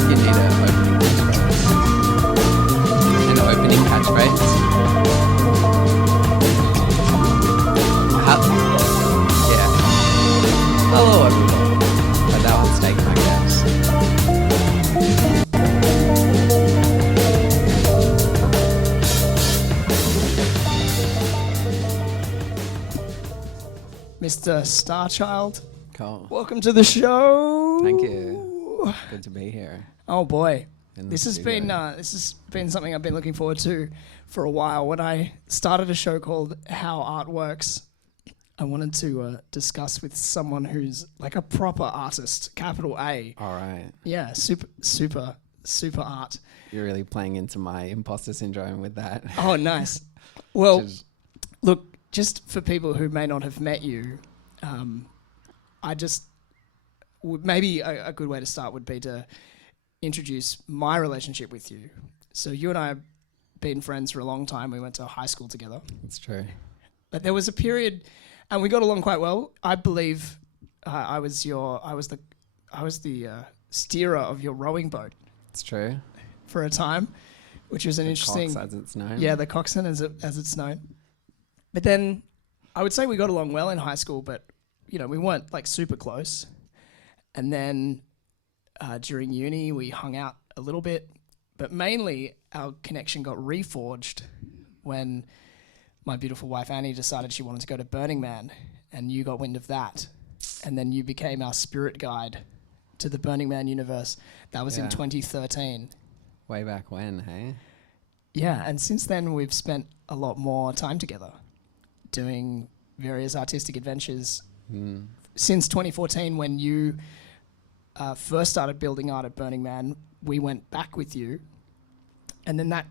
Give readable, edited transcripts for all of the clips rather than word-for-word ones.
like you need an opening catchphrase. An opening catchphrase. Yeah. Hello, everyone. But that one's taken, I guess. Mr. Starchild, Cool. welcome to the show. Thank you. Good to be here. Oh boy, in the this has studio. been something I've been looking forward to for a while. When I started a show called How Art Works, I wanted to discuss with someone who's like a proper artist, capital A. All right. Yeah, super art. You're really playing into my imposter syndrome with that. Oh, nice. Well, Which is- look, just for people who may not have met you, I just maybe a good way to start would be to introduce my relationship with you. So you and I have been friends for a long time. We went to high school together. It's true. But there was a period, and we got along quite well. I believe I was the steerer of your rowing boat It's true. for a time, which was an interesting. Cox, as it's known. Yeah, the coxswain as it's known. But then I would say we got along well in high school, but you know, we weren't like super close. And then during uni, we hung out a little bit, but mainly our connection got reforged when my beautiful wife Annie decided she wanted to go to Burning Man, and you got wind of that. And then you became our spirit guide to the Burning Man universe. That was in Yeah. 2013. Way back when, hey? Yeah, and since then we've spent a lot more time together doing various artistic adventures. Since 2014, when you first started building art at Burning Man, we went back with you, and then that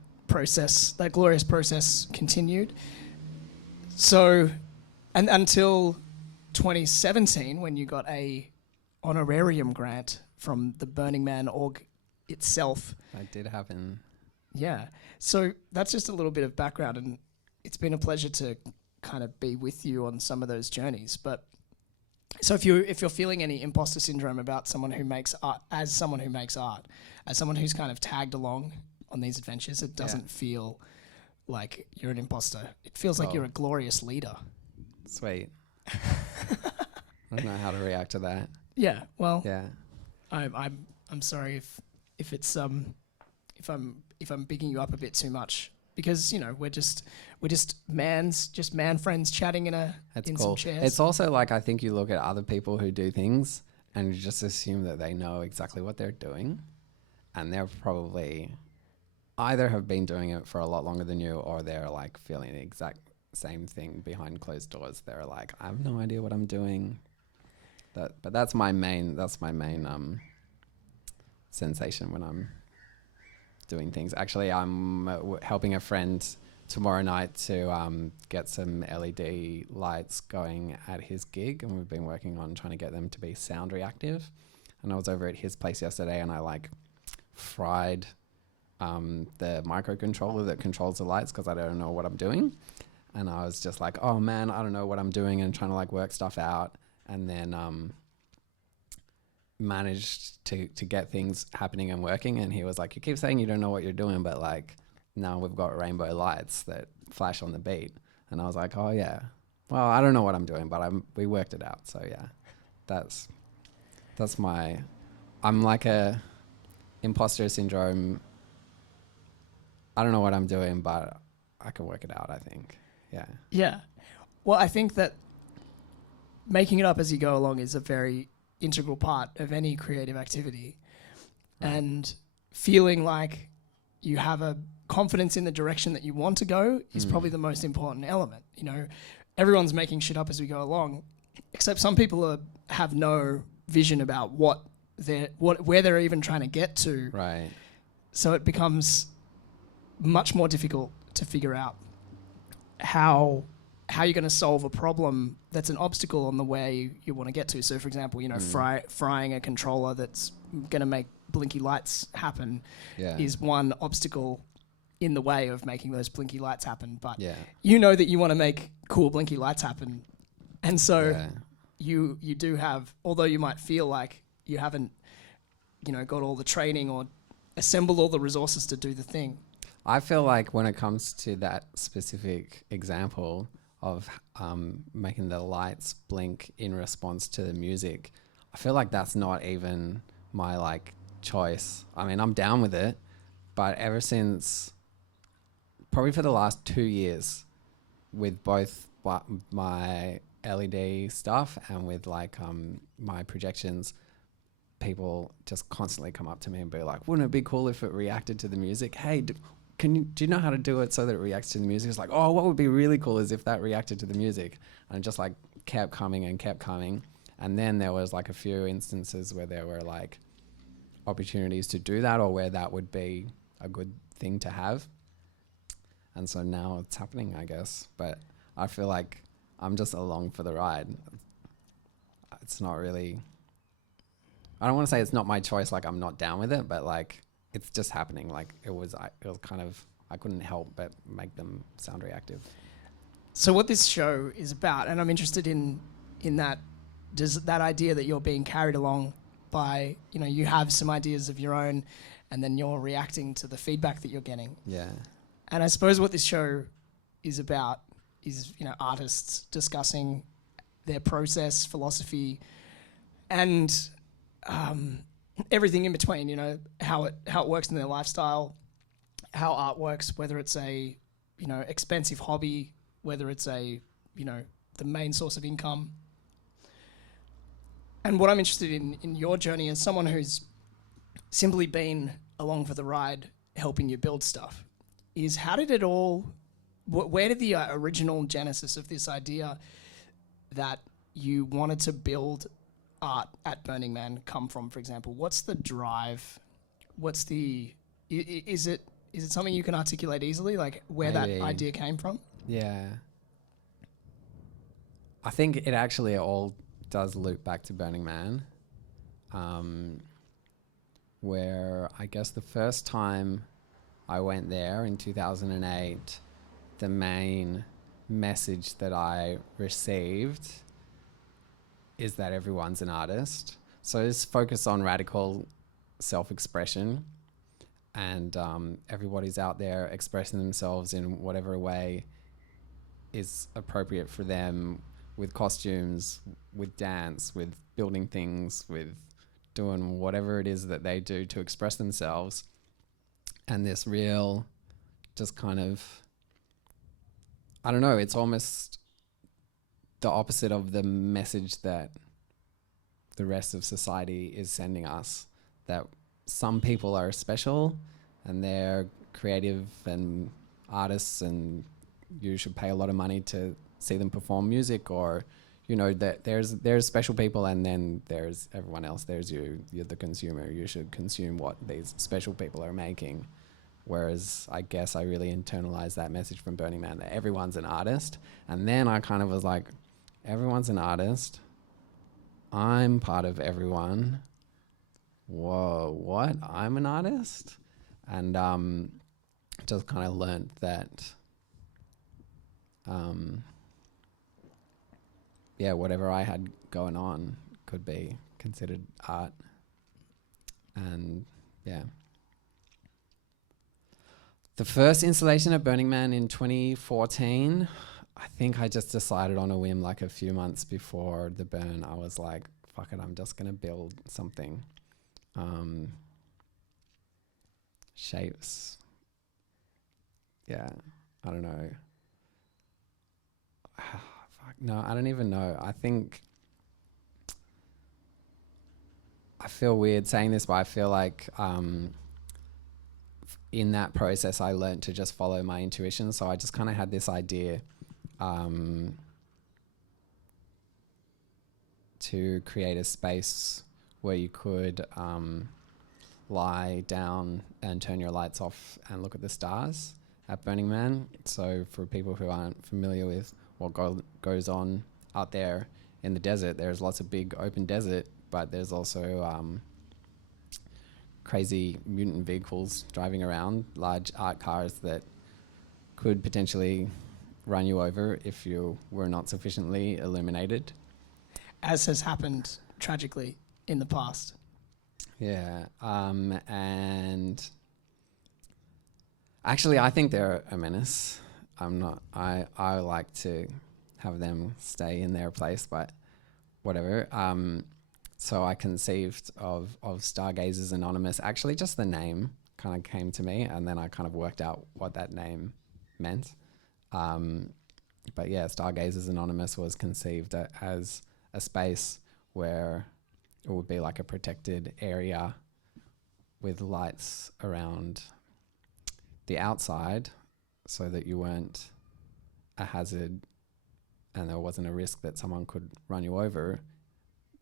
glorious process continued. So, and until 2017, when you got a honorarium grant from the Burning Man org itself. That did happen. Yeah. So that's just a little bit of background, and it's been a pleasure to kind of be with you on some of those journeys. But so if you're feeling any imposter syndrome about someone who makes art, as someone who's kind of tagged along on these adventures, it doesn't feel like you're an imposter. It feels like you're a glorious leader. Sweet. I don't know how to react to that. Yeah. Well. Yeah. I'm sorry if it's if I'm bigging you up a bit too much, because you know we're just man friends chatting in some chairs. It's also like, I think you look at other people who do things and you just assume that they know exactly what they're doing, and they're probably either have been doing it for a lot longer than you, or they're like feeling the exact same thing behind closed doors. They're like, I have no idea what I'm doing. But that's my main sensation when I'm doing things. Actually, I'm helping a friend tomorrow night to get some LED lights going at his gig, and we've been working on trying to get them to be sound reactive. And I was over at his place yesterday, and I like fried the microcontroller that controls the lights because I don't know what I'm doing. And I was just like, oh man, I don't know what I'm doing, and trying to like work stuff out. And then managed to get things happening and working. And he was like, you keep saying you don't know what you're doing, but like now we've got rainbow lights that flash on the beat. And I was like, oh yeah, well, I don't know what I'm doing, but we worked it out. So yeah, that's I'm like a imposter syndrome. I don't know what I'm doing, but I can work it out, I think. Yeah. Yeah. Well, I think that making it up as you go along is a very integral part of any creative activity. Right. And feeling like you have a confidence in the direction that you want to go is probably the most important element. You know, everyone's making shit up as we go along, except some people have no vision about where they're even trying to get to. Right. So it becomes much more difficult to figure out how you're going to solve a problem that's an obstacle on the way you want to get to. So, for example, you know, frying a controller that's going to make blinky lights happen is one obstacle in the way of making those blinky lights happen. But you know that you want to make cool blinky lights happen. And so you do have, although you might feel like you haven't got all the training or assembled all the resources to do the thing. I feel like when it comes to that specific example of making the lights blink in response to the music, I feel like that's not even my like choice. I mean, I'm down with it, but ever since probably for the last 2 years with both my LED stuff and with like my projections, people just constantly come up to me and be like, wouldn't it be cool if it reacted to the music? Hey, do you know how to do it so that it reacts to the music? It's like, oh, what would be really cool is if that reacted to the music. And it just like kept coming and kept coming. And then there was like a few instances where there were like opportunities to do that or where that would be a good thing to have. And so now it's happening, I guess. But I feel like I'm just along for the ride. It's not really, I don't want to say it's not my choice, like I'm not down with it, but like it's just happening. Like it was kind of, I couldn't help but make them sound reactive. So what this show is about, and I'm interested in that, does that idea that you're being carried along by, you have some ideas of your own and then you're reacting to the feedback that you're getting. Yeah. And I suppose what this show is about is, artists discussing their process, philosophy, and everything in between, how it works in their lifestyle, how art works, whether it's a, expensive hobby, whether it's a, the main source of income. And what I'm interested in your journey as someone who's simply been along for the ride, helping you build stuff, is how did it all, where did the original genesis of this idea that you wanted to build art at Burning Man come from, for example? What's the drive? What's the, is it something you can articulate easily, like where Maybe. that idea came from? Yeah. I think it actually all does loop back to Burning Man, where I guess the first time I went there in 2008, the main message that I received is that everyone's an artist. So it's focused on radical self-expression, and everybody's out there expressing themselves in whatever way is appropriate for them, with costumes, with dance, with building things, with doing whatever it is that they do to express themselves. And this real, just kind of, I don't know, it's almost the opposite of the message that the rest of society is sending us, that some people are special and they're creative and artists and you should pay a lot of money to see them perform music, or that there's special people and then there's everyone else. There's you're the consumer, you should consume what these special people are making. Whereas I guess I really internalized that message from Burning Man, that everyone's an artist. And then I kind of was like, everyone's an artist, I'm part of everyone. Whoa, what? I'm an artist? And just kind of learned that whatever I had going on could be considered art. And yeah. The first installation at Burning Man in 2014, I think I just decided on a whim, like a few months before the burn. I was like, fuck it, I'm just going to build something. Shapes. Yeah, I don't know. No, I don't even know. I think I feel weird saying this, but I feel like in that process I learned to just follow my intuition. So I just kind of had this idea to create a space where you could lie down and turn your lights off and look at the stars at Burning Man. So for people who aren't familiar with what goes on out there in the desert, there's lots of big open desert, but there's also crazy mutant vehicles driving around, large art cars that could potentially run you over if you were not sufficiently illuminated. As has happened tragically in the past. Yeah. And actually, I think they're a menace. I'm not. I like to have them stay in their place, but whatever. So I conceived of Stargazers Anonymous. Actually, just the name kind of came to me, and then I kind of worked out what that name meant. But yeah, Stargazers Anonymous was conceived as a space where it would be like a protected area with lights around the outside so that you weren't a hazard and there wasn't a risk that someone could run you over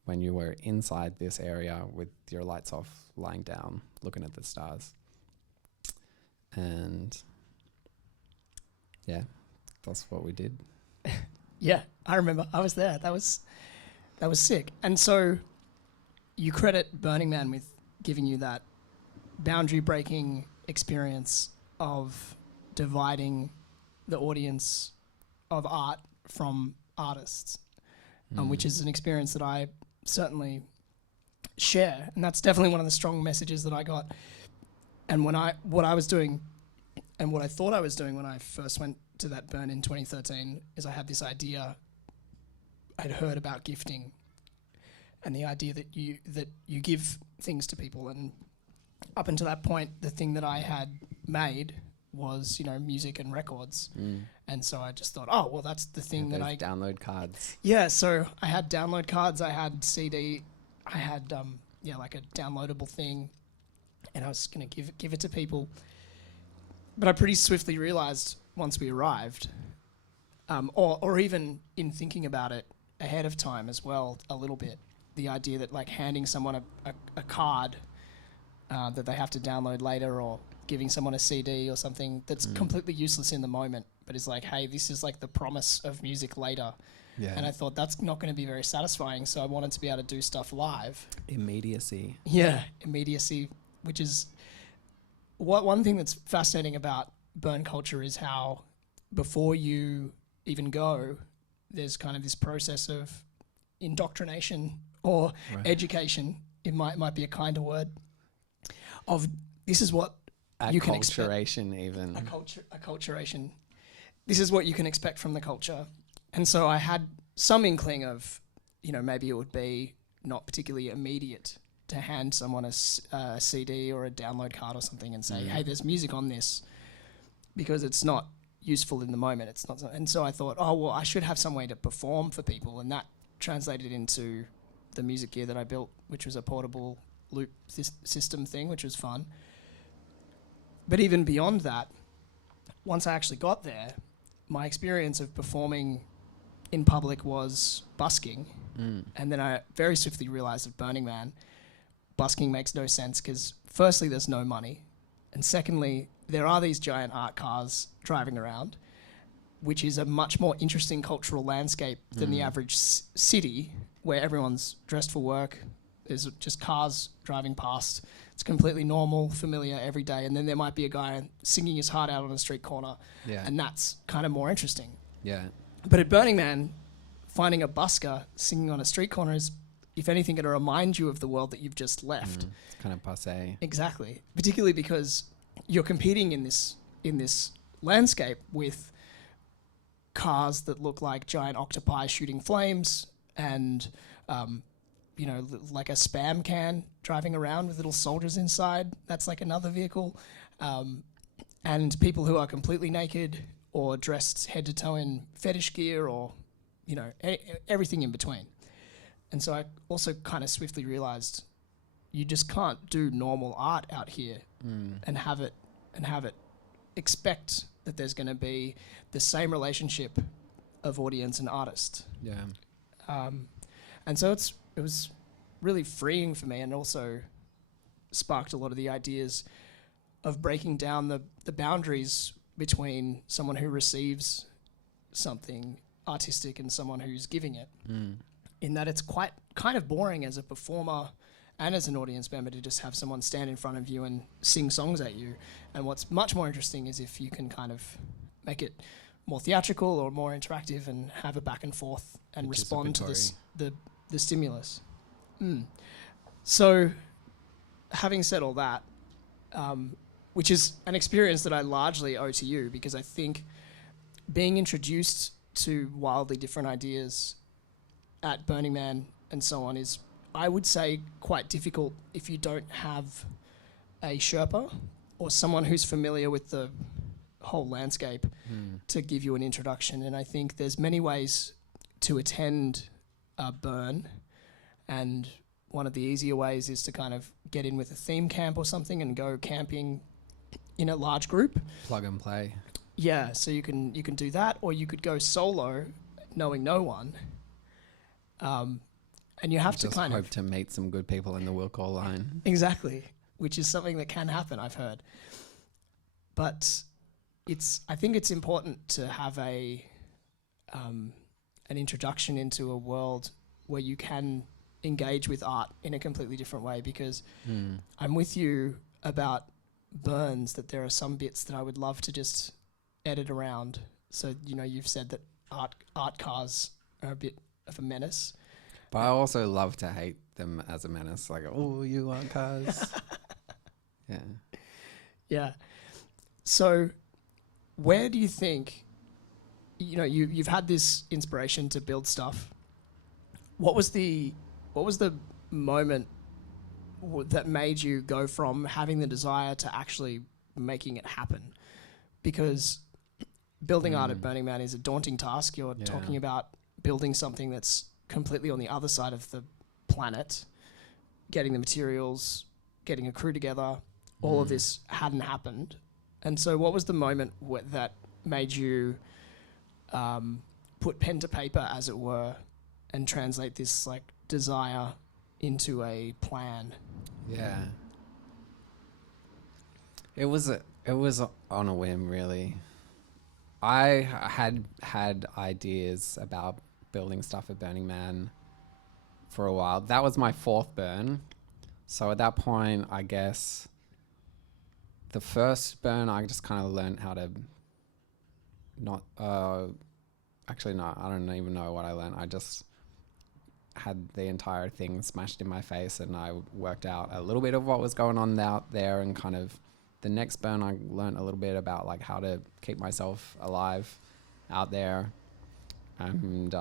when you were inside this area with your lights off, lying down, looking at the stars. And yeah, that's what we did. Yeah, I remember. I was there. That was sick. And so you credit Burning Man with giving you that boundary breaking experience of dividing the audience of art from artists, which is an experience that I certainly share. And that's definitely one of the strong messages that I got. And what I was doing and what I thought I was doing when I first went to that burn in 2013 is I had this idea. I'd heard about gifting and the idea that you give things to people, and up until that point the thing that I had made was, music and records. And so I just thought, oh well, that's the thing that I download cards. Yeah, so I had download cards, I had CD, I had like a downloadable thing, and I was going to give it to people. But I pretty swiftly realized once we arrived, or even in thinking about it ahead of time as well a little bit, the idea that like handing someone a card that they have to download later, or giving someone a CD or something that's completely useless in the moment, but is like, hey, this is like the promise of music later. Yeah. And I thought that's not going to be very satisfying, so I wanted to be able to do stuff live. Immediacy. Yeah, immediacy, which is one thing that's fascinating about burn culture is how before you even go, there's kind of this process of indoctrination or education. It might be a kinder word of this is what you can expect. Acculturation even. Acculturation. This is what you can expect from the culture. And so I had some inkling of, maybe it would be not particularly immediate to hand someone a CD or a download card or something and say, hey, there's music on this, because it's not useful in the moment. It's not. And so I thought, oh, well, I should have some way to perform for people. And that translated into the music gear that I built, which was a portable loop system thing, which was fun. But even beyond that, once I actually got there, my experience of performing in public was busking. And then I very swiftly realized at Burning Man, busking makes no sense because firstly, there's no money. And secondly, there are these giant art cars driving around, which is a much more interesting cultural landscape than the average city where everyone's dressed for work. There's just cars driving past. It's completely normal, familiar every day. And then there might be a guy singing his heart out on a street corner. Yeah. And that's kind of more interesting. Yeah. But at Burning Man, finding a busker singing on a street corner is, if anything, going to remind you of the world that you've just left. It's kind of passé. Exactly. Particularly because you're competing in this landscape with cars that look like giant octopi shooting flames and, like a Spam can driving around with little soldiers inside. That's like another vehicle. And people who are completely naked or dressed head to toe in fetish gear or, everything in between. And so I also kind of swiftly realized you just can't do normal art out here and have it expect that there's going to be the same relationship of audience and artist. Yeah. And so it was really freeing for me, and also sparked a lot of the ideas of breaking down the boundaries between someone who receives something artistic and someone who's giving it. In that it's quite kind of boring as a performer and as an audience member to just have someone stand in front of you and sing songs at you. And what's much more interesting is if you can kind of make it more theatrical or more interactive and have a back and forth and respond to the stimulus. So having said all that, which is an experience that I largely owe to you, because I think being introduced to wildly different ideas at Burning Man and so on is, I would say, quite difficult if you don't have a Sherpa or someone who's familiar with the whole landscape to give you an introduction. And I think there's many ways to attend a burn, and one of the easier ways is to kind of get in with a theme camp or something and go camping in a large group. Plug and play. Yeah, so you can do that, or you could go solo, knowing no one. And you have to Just kind hope of to meet some good people in the will call line. exactly, which is something that can happen, I've heard. But I think it's important to have an introduction into a world where you can engage with art in a completely different way, because I'm with you about burns, that there are some bits that I would love to just edit around. So, you've said that art cars are a bit of a menace. But I also love to hate them as a menace. Like, oh, you want cars? Yeah. Yeah. So where do you think, you've had this inspiration to build stuff. What was the moment that made you go from having the desire to actually making it happen? Because building art at Burning Man is a daunting task. You're talking about building something that's completely on the other side of the planet, getting the materials, getting a crew together. All of this hadn't happened. And so what was the moment that made you put pen to paper, as it were, and translate this like desire into a plan? Yeah. It was on a whim, really. I had ideas about building stuff at Burning Man for a while. That was my fourth burn. So at that point, I guess the first burn, I just kind of learned how to actually, no, I don't even know what I learned. I just had the entire thing smashed in my face, and I worked out a little bit of what was going on out there, and kind of the next burn I learned a little bit about like how to keep myself alive out there. And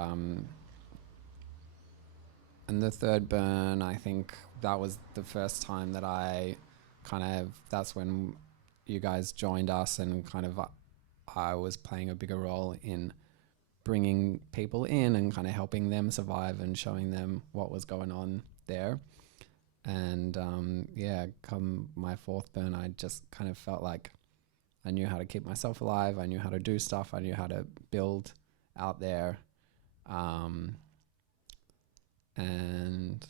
the third burn, I think that was the first time that that's when you guys joined us, and kind of I was playing a bigger role in bringing people in and kind of helping them survive and showing them what was going on there. And come my fourth burn, I just kind of felt like I knew how to keep myself alive. I knew how to do stuff. I knew how to build out there. And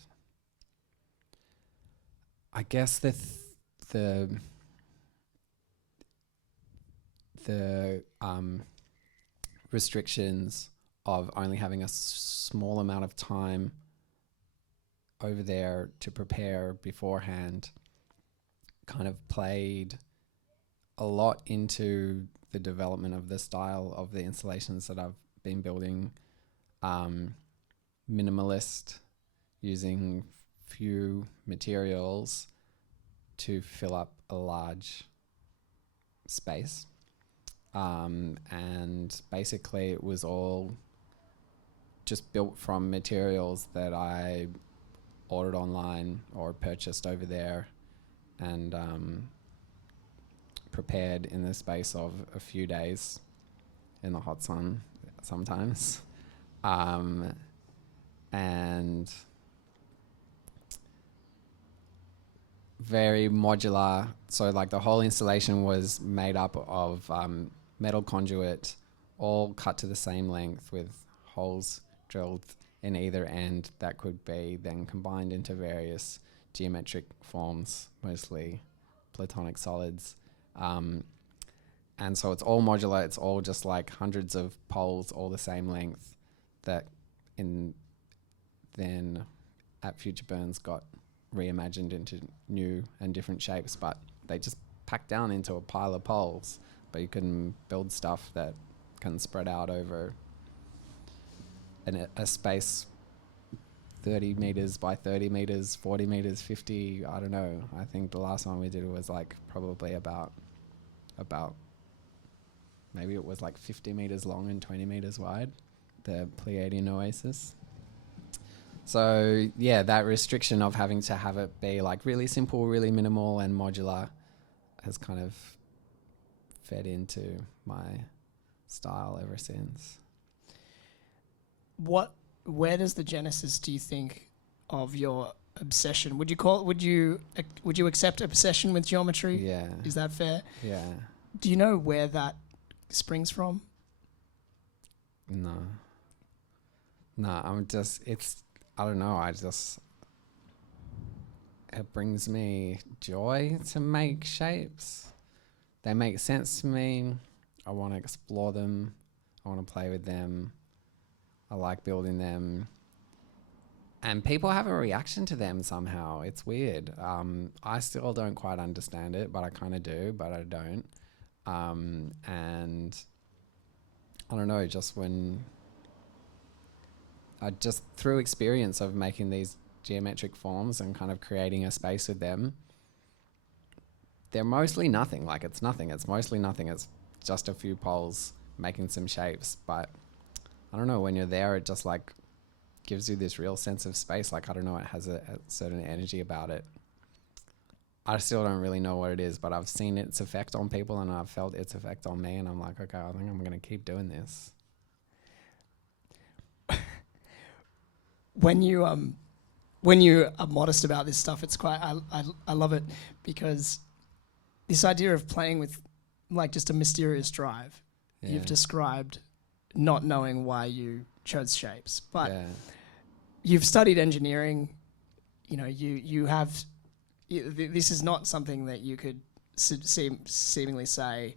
I guess the restrictions of only having a small amount of time over there to prepare beforehand kind of played a lot into the development of the style of the installations that I've been building. Minimalist, using few materials to fill up a large space. And basically it was all just built from materials that I ordered online or purchased over there, and prepared in the space of a few days in the hot sun sometimes. And very modular. So like the whole installation was made up of metal conduit, all cut to the same length with holes drilled in either end that could be then combined into various geometric forms, mostly platonic solids. And so it's all modular. It's all just like hundreds of poles, all the same length, that then at Future Burns got reimagined into new and different shapes, but they just packed down into a pile of poles. But you can build stuff that can spread out over a space 30 meters by 30 meters, 40 meters, 50. I don't know. I think the last one we did was like probably about maybe it was like 50 meters long and 20 meters wide, the Pleiadian Oasis. So yeah, that restriction of having to have it be like really simple, really minimal and modular has kind of fed into my style ever since. Where does the genesis, do you think, of your obsession? Would you accept obsession with geometry? Yeah. Is that fair? Yeah. Do you know where that springs from? No, I don't know. It brings me joy to make shapes. They make sense to me. I want to explore them. I want to play with them. I like building them. And people have a reaction to them somehow. It's weird. I still don't quite understand it, but I kind of do, but I don't. And I don't know, just through experience of making these geometric forms and kind of creating a space with them, they're mostly nothing. Like it's nothing. It's mostly nothing. It's just a few poles making some shapes. But I don't know, when you're there, it just like gives you this real sense of space. Like, I don't know, it has a certain energy about it. I still don't really know what it is, but I've seen its effect on people and I've felt its effect on me, and I'm like, okay, I think I'm going to keep doing this. When you are modest about this stuff, it's quite, I love it, because this idea of playing with like just a mysterious drive, you've described not knowing why you chose shapes, but you've studied engineering, you know, you have, this is not something that you could seemingly say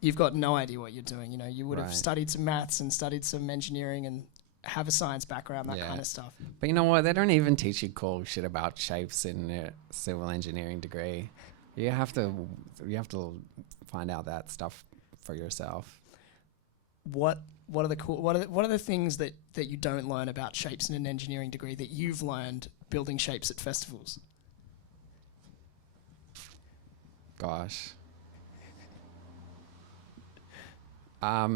you've got no idea what you're doing. You know, you would have studied some maths and studied some engineering and have a science background, that kind of stuff. But you know what? They don't even teach you cool shit about shapes in a civil engineering degree. You have to find out that stuff for yourself. What are the things that you don't learn about shapes in an engineering degree that you've learned building shapes at festivals? Gosh. I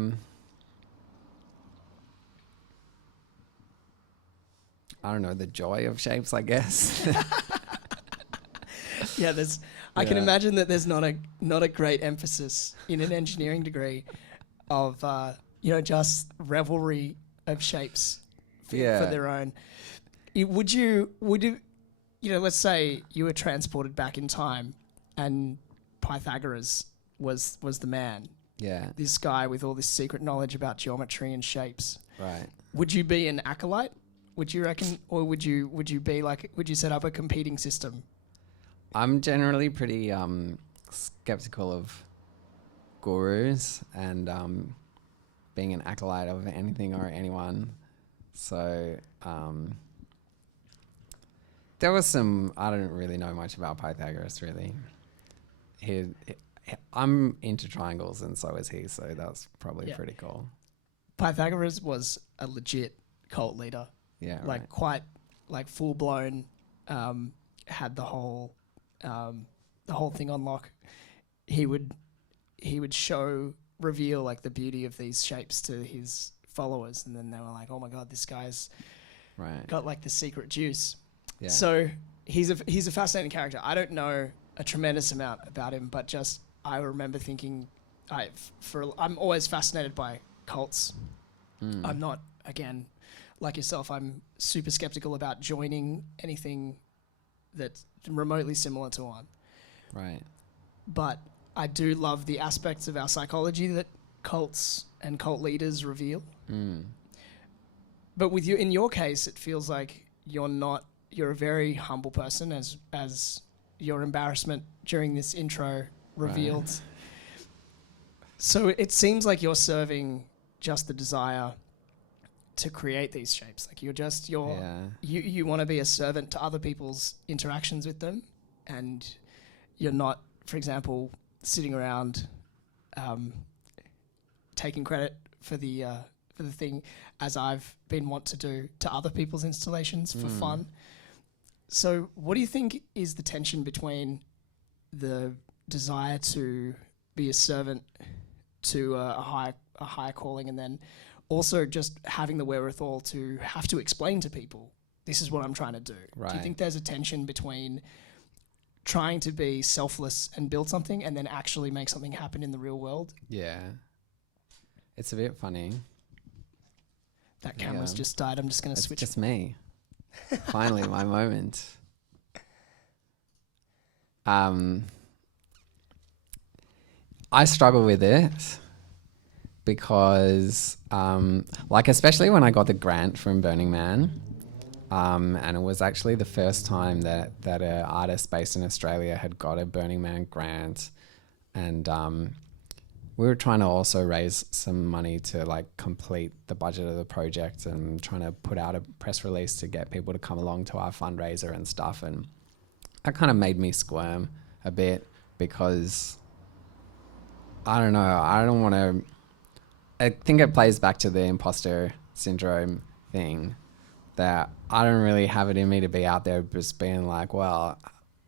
don't know, the joy of shapes, I guess. Yeah, I can imagine that there's not a great emphasis in an engineering degree of just revelry of shapes for their own. Would you let's say you were transported back in time and Pythagoras was the man. Yeah. This guy with all this secret knowledge about geometry and shapes. Right. Would you be an acolyte? Would you reckon, or would you set up a competing system? I'm generally pretty skeptical of gurus and being an acolyte of anything or anyone. So there was I don't really know much about Pythagoras, really. I'm into triangles and so is he, so that's probably pretty cool. Pythagoras was a legit cult leader. Yeah, like quite like full blown, had the whole thing on lock. He would reveal like the beauty of these shapes to his followers, and then they were like, "Oh my god, this guy's got like the secret juice." Yeah. So he's a fascinating character. I don't know a tremendous amount about him, but just I remember thinking, I'm always fascinated by cults. I'm not, again, like yourself, I'm super skeptical about joining anything that's remotely similar to one. Right. But I do love the aspects of our psychology that cults and cult leaders reveal. But with you, in your case, it feels like you're a very humble person, as your embarrassment during this intro revealed. Right. So it seems like you're serving just the desire to create these shapes. Like you want to be a servant to other people's interactions with them, and you're not, for example, sitting around taking credit for the for the thing, as I've been wont to do to other people's installations for fun. So what do you think is the tension between the desire to be a servant to a higher calling, and then also just having the wherewithal to have to explain to people, this is what I'm trying to do? Right. Do you think there's a tension between trying to be selfless and build something and then actually make something happen in the real world? Yeah. It's a bit funny. That camera's just died. I'm just going to switch. It's just me. Finally, my moment. I struggle with it because, especially when I got the grant from Burning Man, and it was actually the first time that an artist based in Australia had got a Burning Man grant, and we were trying to also raise some money to complete the budget of the project, and trying to put out a press release to get people to come along to our fundraiser and stuff, and that kind of made me squirm a bit because I don't know, I think it plays back to the imposter syndrome thing, that I don't really have it in me to be out there just being like, well,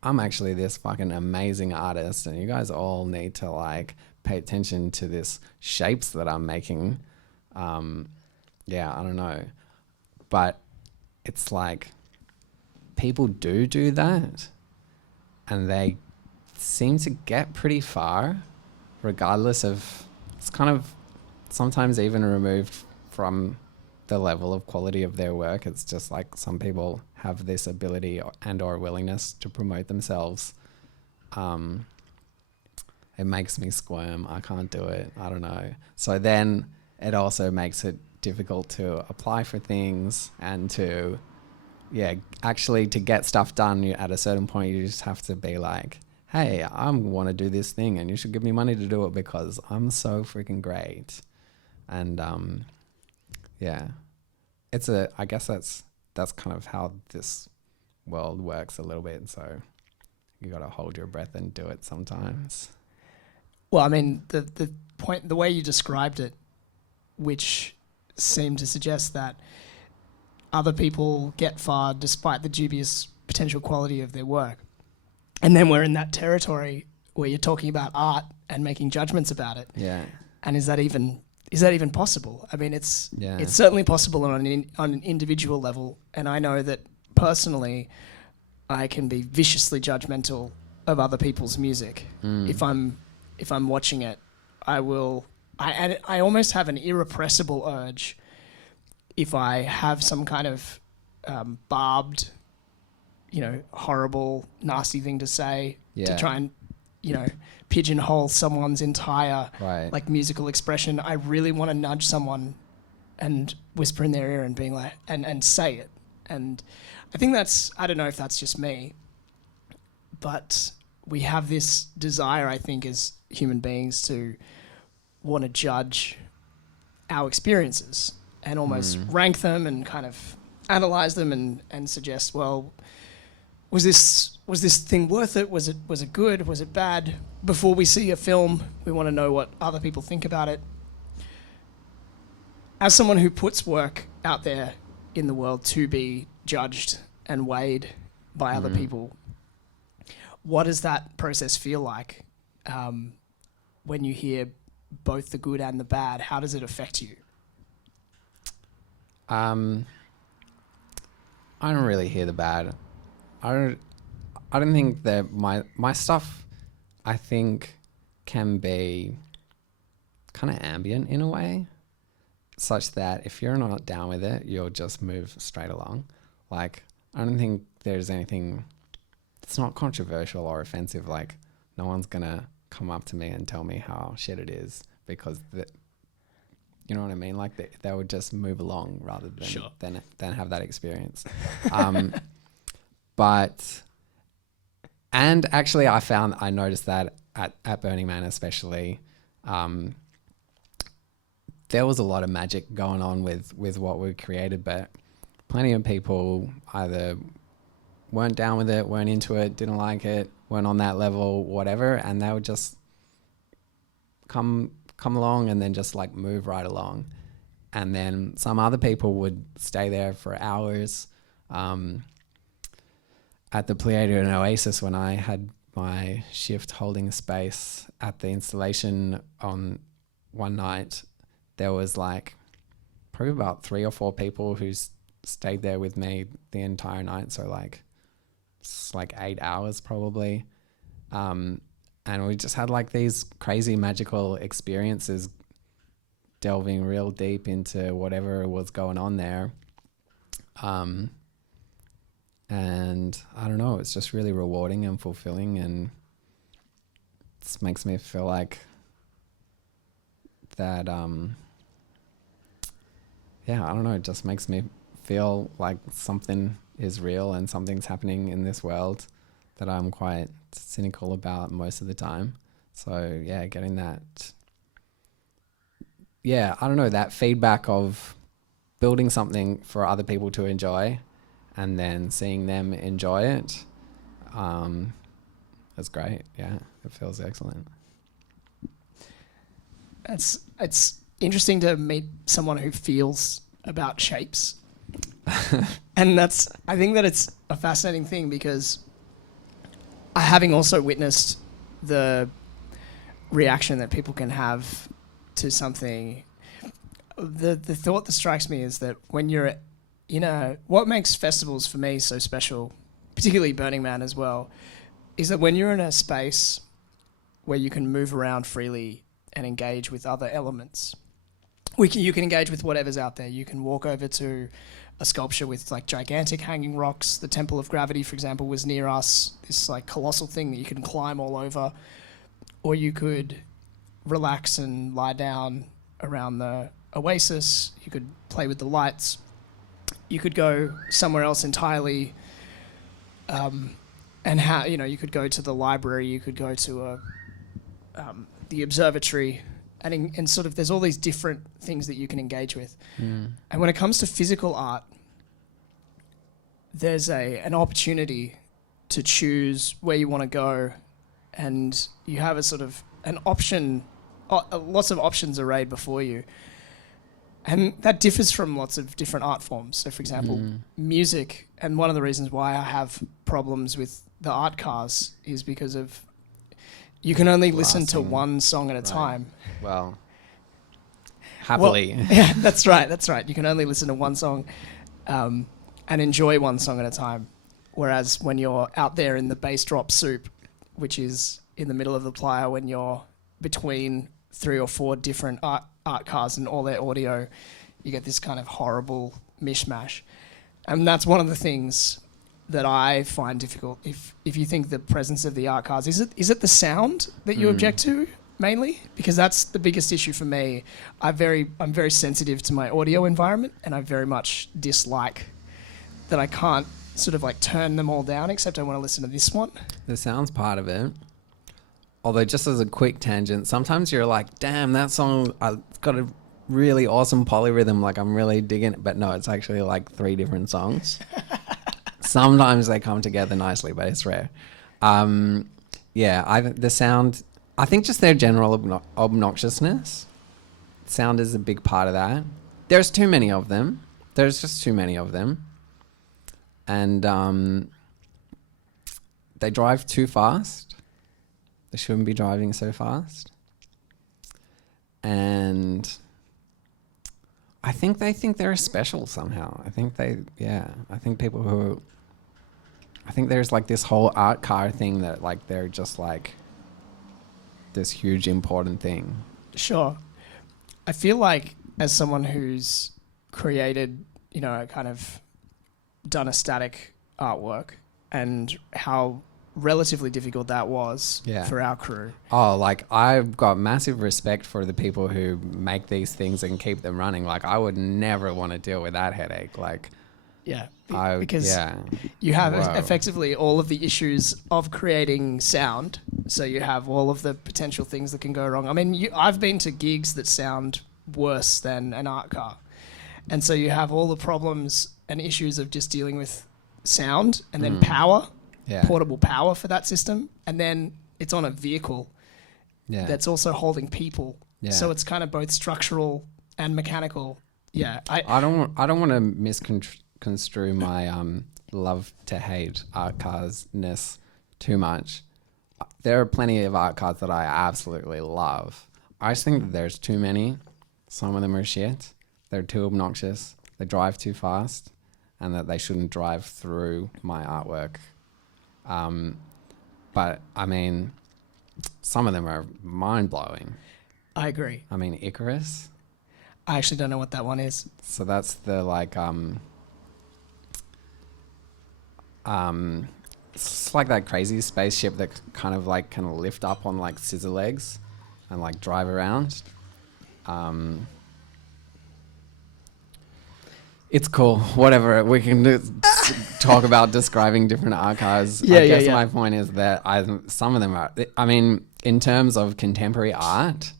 I'm actually this fucking amazing artist and you guys all need to pay attention to this shapes that I'm making. Yeah, I don't know. But it's people do that and they seem to get pretty far regardless of, it's kind of sometimes even removed from the level of quality of their work. It's just some people have this ability and or willingness to promote themselves. It makes me squirm. I can't do it. I don't know. So then it also makes it difficult to apply for things and to, actually to get stuff done. At a certain point, you just have to be like, hey, I want to do this thing and you should give me money to do it because I'm so freaking great. And I guess that's kind of how this world works a little bit. So you got to hold your breath and do it sometimes. Well, I mean, the way you described it, which seemed to suggest that other people get far despite the dubious potential quality of their work. And then we're in that territory where you're talking about art and making judgments about it. Yeah. And is that even possible? I mean, it's certainly possible on an individual level. And I know that personally, I can be viciously judgmental of other people's music. If I'm watching it, I almost have an irrepressible urge if I have some kind of barbed, horrible, nasty thing to say to try and, pigeonhole someone's entire musical expression. I really want to nudge someone and whisper in their ear and being like, and say it. And I think I don't know if that's just me, but we have this desire, I think, as human beings to want to judge our experiences and almost rank them and kind of analyze them and suggest, well, was this thing worth it? Was it good? Was it bad? Before we see a film, we want to know what other people think about it. As someone who puts work out there in the world to be judged and weighed by other people, what does that process feel like when you hear both the good and the bad? How does it affect you? I don't really hear the bad. I don't think that my stuff, I think, can be kind of ambient in a way, such that if you're not down with it, you'll just move straight along. I don't think there's anything, it's not controversial or offensive. No one's gonna come up to me and tell me how shit it is because you know what I mean? They would just move along rather than than have that experience. And actually I noticed that at Burning Man especially, there was a lot of magic going on with what we created, but plenty of people either weren't down with it, weren't into it, didn't like it, weren't on that level, whatever, and they would just come along and then just move right along. and then some other people would stay there for hours. At the Pleiadian and Oasis, when I had my shift holding space at the installation on one night, there was like probably about 3 or 4 people who stayed there with me the entire night. So like it's like 8 hours probably. And we just had like these crazy magical experiences, delving real deep into whatever was going on there. And I don't know, it's just really rewarding and fulfilling, and it makes me feel like that, I don't know, it just makes me feel like something is real and something's happening in this world that I'm quite cynical about most of the time. So yeah, getting that, I don't know, that feedback of building something for other people to enjoy and then seeing them enjoy it, that's great. Yeah, it feels excellent. It's interesting to meet someone who feels about shapes. And I think that it's a fascinating thing, because having also witnessed the reaction that people can have to something, the thought that strikes me is that when you're, what makes festivals for me so special, particularly Burning Man as well, is that when you're in a space where you can move around freely and engage with other elements, you can engage with whatever's out there. You can walk over to a sculpture with like gigantic hanging rocks. The Temple of Gravity, for example, was near us, this like colossal thing that you can climb all over. Or you could relax and lie down around the oasis. You could play with the lights. You could go somewhere else entirely, you could go to the library. You could go to the observatory, and sort of there's all these different things that you can engage with. And when it comes to physical art, there's an opportunity to choose where you want to go, and you have a sort of an option, lots of options arrayed before you. And that differs from lots of different art forms. So, for example, music, and one of the reasons why I have problems with the art cars is because of you can only listen to one song at a time. Well, happily. Well, yeah, that's right. You can only listen to one song and enjoy one song at a time. Whereas when you're out there in the bass drop soup, which is in the middle of the playa, when you're between 3 or 4 different art cars and all their audio, you get this kind of horrible mishmash. And that's one of the things that I find difficult. If you think the presence of the art cars, is it the sound that you object to mainly? Because that's the biggest issue for me. I'm very sensitive to my audio environment, and I very much dislike that I can't sort of like turn them all down, except I want to listen to this one. The sound's part of it. Although, just as a quick tangent, sometimes you're like, damn, that song, it's got a really awesome polyrhythm, like I'm really digging it. But no, it's actually like 3 different songs. Sometimes they come together nicely, but it's rare. The sound, I think just their general obnoxiousness. Sound is a big part of that. There's too many of them. There's just too many of them. And they drive too fast. They shouldn't be driving so fast. And I think they think they're special somehow. I think there's like this whole art car thing that like they're just like this huge important thing. Sure. I feel like as someone who's created, kind of done a static artwork, and how relatively difficult that was for our crew. Oh, like I've got massive respect for the people who make these things and keep them running. Like I would never want to deal with that headache. Like, because you have effectively all of the issues of creating sound. So you have all of the potential things that can go wrong. I mean, I've been to gigs that sound worse than an art car. And so you have all the problems and issues of just dealing with sound, and then power. Portable power for that system, and then it's on a vehicle that's also holding people. So it's kind of both structural and mechanical Yeah, I don't want to misconstrue my love to hate art cars-ness too much. There are plenty of art cars that I absolutely love. I just think that there's too many. Some of them are shit. They're too obnoxious. They drive too fast, and that they shouldn't drive through my artwork. But I mean, some of them are mind-blowing. I agree. I mean, Icarus. I actually don't know what that one is. So that's the it's like that crazy spaceship that kind of lift up on like scissor legs and like drive around. It's cool. Whatever. We can talk about describing different archives. I guess my point is that some of them are, I mean, in terms of contemporary art,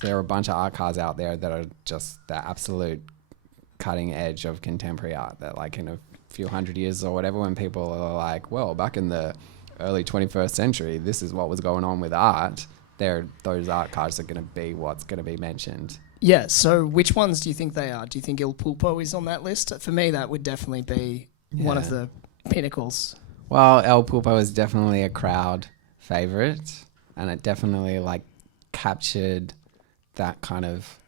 there are a bunch of art cars out there that are just the absolute cutting edge of contemporary art, that like in a few hundred years or whatever, when people are like, well, back in the early 21st century, this is what was going on with art. Those art cars are going to be what's going to be mentioned. Yeah, so which ones do you think they are? Do you think Il Pulpo is on that list? For me, that would definitely be one of the pinnacles. Well, El Pulpo is definitely a crowd favorite, and it definitely like captured that kind of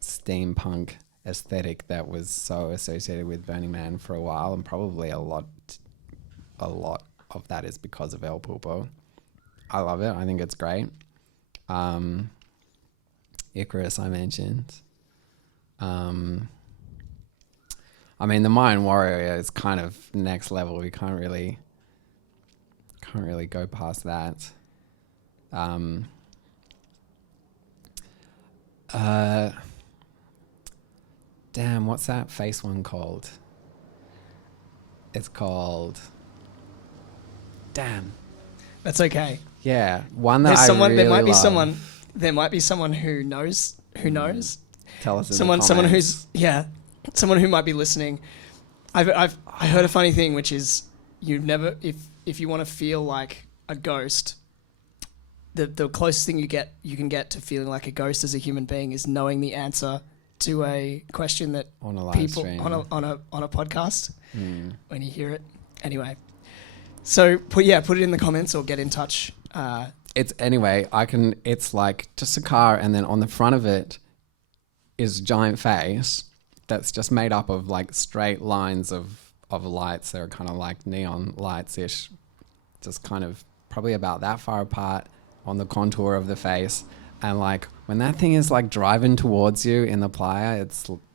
steampunk aesthetic that was so associated with Burning Man for a while, and probably a lot of that is because of El Pulpo. I love it. I think it's great. Icarus I mentioned. I mean, the Mayan Warrior is kind of next level. We can't really go past that. Damn, what's that face one called? It's called... Damn. That's okay. Yeah, one that There's I someone. really There might be love. someone. There might be someone who knows. Who knows? Tell us in Someone. the Someone comments. who's someone who might be listening. I heard a funny thing, which is if you want to feel like a ghost, the closest thing you can get to feeling like a ghost as a human being is knowing the answer to a question that on a live people stream. on a podcast when you hear it. Anyway, so put it in the comments or get in touch. It's like just a car, and then on the front of it is a giant face that's just made up of like straight lines of lights that are kind of like neon lights-ish, just kind of probably about that far apart on the contour of the face. And like when that thing is like driving towards you in the playa,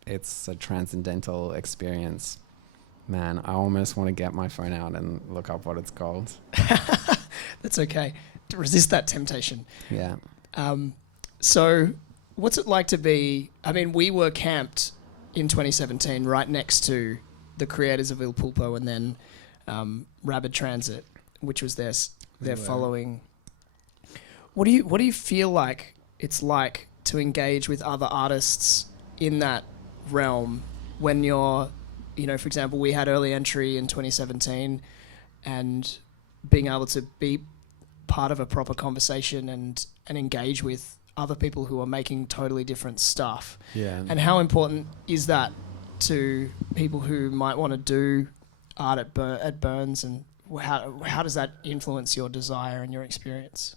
it's a transcendental experience. Man, I almost want to get my phone out and look up what it's called. That's okay. To resist that temptation. Yeah. So what's it like to be... I mean, we were camped in 2017 right next to the creators of Il Pulpo and then Rabid Transit, which was their following. What do you feel like it's like to engage with other artists in that realm when you're... for example, we had early entry in 2017, and being able to be part of a proper conversation and engage with other people who are making totally different stuff. Yeah. And how important is that to people who might want to do art at Burns, and how does that influence your desire and your experience?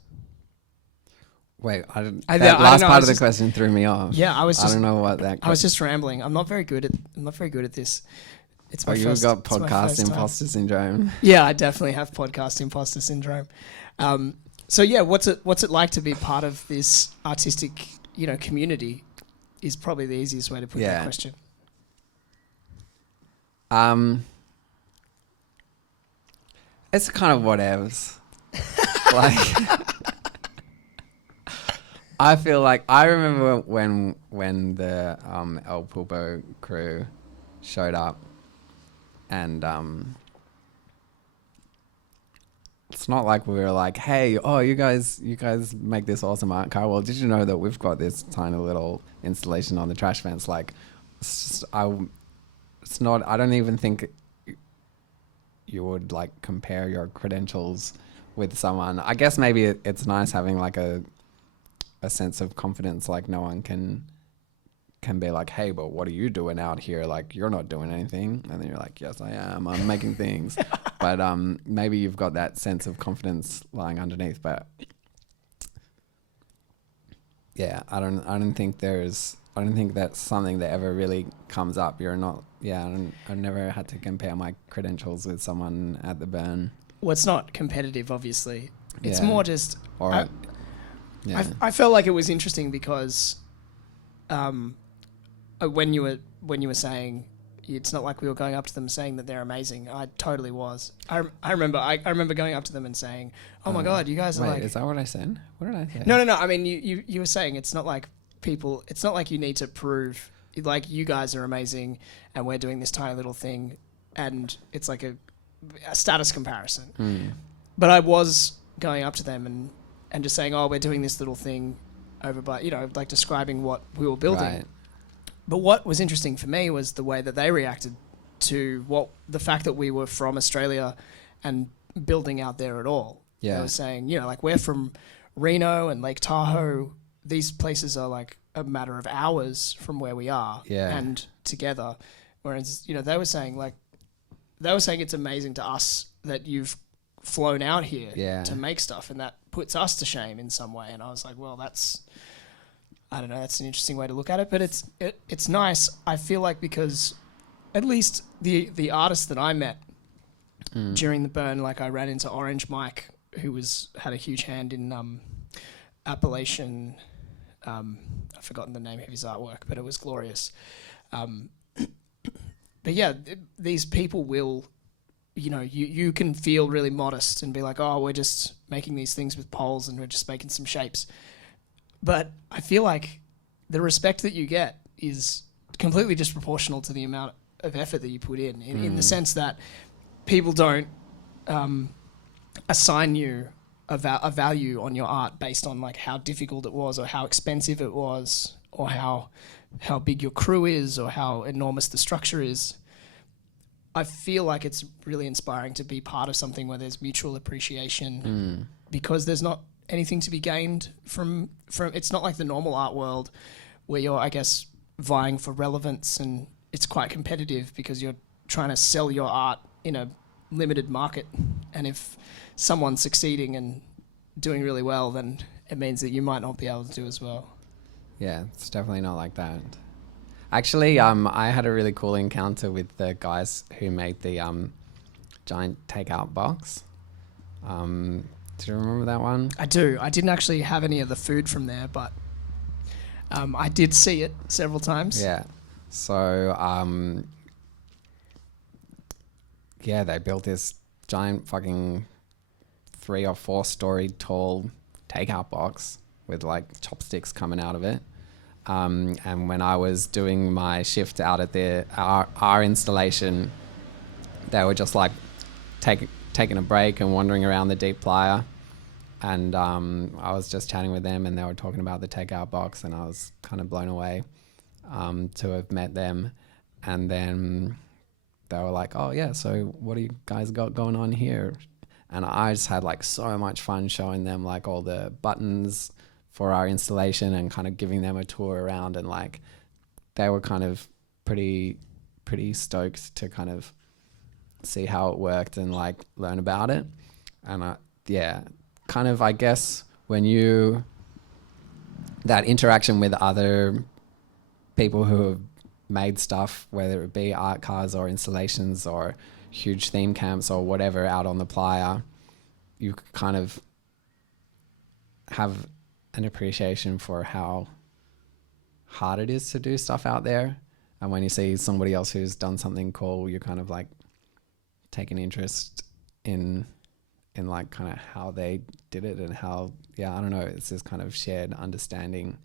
Wait, that I last don't know, part of the question threw me off. Yeah, I don't know what that... I was just rambling. I'm not very good at this. It's my you've got it's my podcast first time. imposter syndrome. Yeah, I definitely have podcast imposter syndrome. So yeah, what's it like to be part of this artistic, community? Is probably the easiest way to put that question. It's kind of whatevs. Like, I feel like I remember when the El Pulpo crew showed up, and it's not like we were like, hey, you guys make this awesome art car. Well, did you know that we've got this tiny little installation on the trash fence? Like, I don't even think you would like compare your credentials with someone. I guess maybe it's nice having like a a sense of confidence. Like no one can be like, hey, but what are you doing out here? Like you're not doing anything. And then you're like, yes, I am. I'm making things. But maybe you've got that sense of confidence lying underneath. But yeah, I don't think that's something that ever really comes up. You're not. Yeah, I've never had to compare my credentials with someone at the burn. Well, it's not competitive, obviously. It's Yeah. more just. Or yeah. I felt like it was interesting because, when you were saying it's not like we were going up to them saying that they're amazing. I totally was. I remember going up to them and saying, "Oh my God, you guys are like." Is that what I said? What did I say? No. I mean, you were saying it's not like people. It's not like you need to prove. Like you guys are amazing, and we're doing this tiny little thing, and it's like a status comparison. But I was going up to them and just saying, "Oh, we're doing this little thing over by," like describing what we were building. Right. But what was interesting for me was the way that they reacted to the fact that we were from Australia and building out there at all. Yeah. They were saying, like we're from Reno and Lake Tahoe. These places are like a matter of hours from where we are and together. Whereas, they were saying it's amazing to us that you've flown out here to make stuff, and that puts us to shame in some way. And I was like, well, I don't know, that's an interesting way to look at it, but it's nice. I feel like because at least the artists that I met during the burn, like I ran into Orange Mike, who had a huge hand in Appalachian. I've forgotten the name of his artwork, but it was glorious. But yeah, these people will, you can feel really modest and be like, oh, we're just making these things with poles and we're just making some shapes. But I feel like the respect that you get is completely disproportional to the amount of effort that you put in the sense that people don't assign you a value on your art based on like how difficult it was or how expensive it was or how big your crew is or how enormous the structure is. I feel like it's really inspiring to be part of something where there's mutual appreciation because there's not anything to be gained from it's not like the normal art world where you're, I guess, vying for relevance and it's quite competitive because you're trying to sell your art in a limited market, and if someone's succeeding and doing really well, then it means that you might not be able to do as well. Yeah, it's definitely not like that. Actually, I had a really cool encounter with the guys who made the giant takeout box. Do you remember that one? I do. I didn't actually have any of the food from there, but I did see it several times. Yeah. So, they built this giant fucking 3 or 4 story tall takeout box with like chopsticks coming out of it. And when I was doing my shift out at our installation, they were just like taking a break and wandering around the deep playa. And I was just chatting with them and they were talking about the takeout box and I was kind of blown away to have met them. And then they were like, oh yeah, so what do you guys got going on here? And I just had like so much fun showing them like all the buttons for our installation and kind of giving them a tour around, and like they were kind of pretty stoked to kind of see how it worked and like learn about it. And kind of, I guess when that interaction with other people who have made stuff, whether it be art cars or installations or huge theme camps or whatever out on the playa, you kind of have an appreciation for how hard it is to do stuff out there. And when you see somebody else who's done something cool, you kind of like take an interest in like kind of how they did it and how, I don't know, it's this kind of shared understanding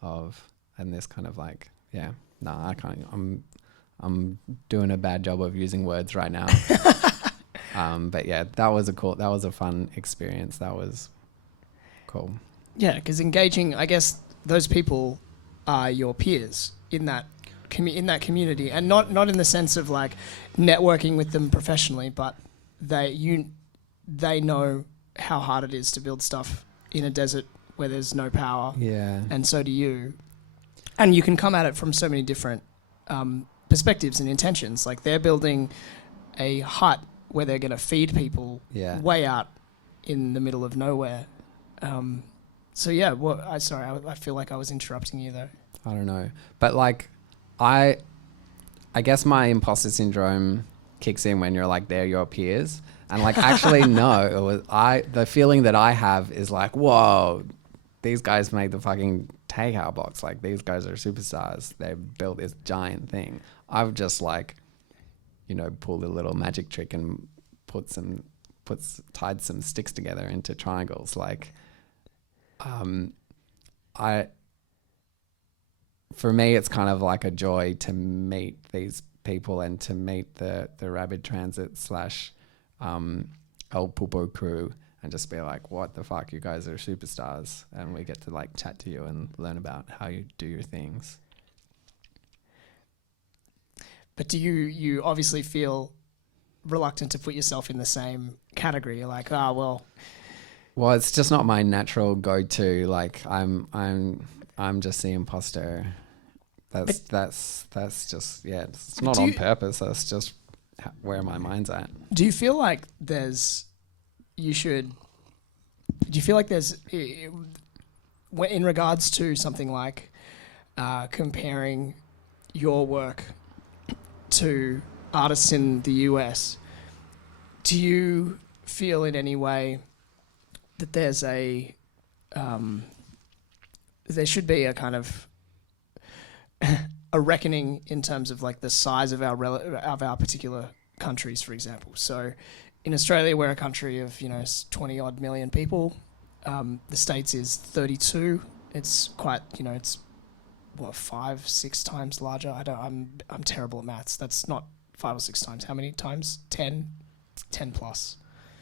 of, and this kind of like, I can't, I'm doing a bad job of using words right now. But yeah, that was a fun experience. That was cool. Yeah, because engaging, I guess those people are your peers in that community, and not in the sense of like networking with them professionally, but they know how hard it is to build stuff in a desert where there's no power. Yeah. And so do you. And you can come at it from so many different perspectives and intentions. Like they're building a hut where they're going to feed people way out in the middle of nowhere. So yeah, I feel like I was interrupting you though. I don't know. But like, I guess my imposter syndrome kicks in when you're like, they're your peers. And like, actually, no, the feeling that I have is like, whoa, these guys made the fucking takeout box. Like these guys are superstars. They built this giant thing. I've just like, pulled a little magic trick and tied some sticks together into triangles. Like, for me, it's kind of like a joy to meet these people and to meet the Rapid Transit / El Pulpo crew and just be like, what the fuck, you guys are superstars. And we get to like chat to you and learn about how you do your things. But do you obviously feel reluctant to put yourself in the same category? You're like, well, it's just not my natural go-to. Like I'm just the imposter. That's just, it's not on purpose. That's just where my mind's at. Do you feel like in regards to something like comparing your work to artists in the US, do you feel in any way that there's there should be a kind of a reckoning in terms of like the size of our particular countries, for example? So in Australia, we're a country of 20 odd million people. The States is 32. It's quite it's 5-6 times larger. I'm terrible at maths. That's not 5 or 6 times. How many times? 10 plus.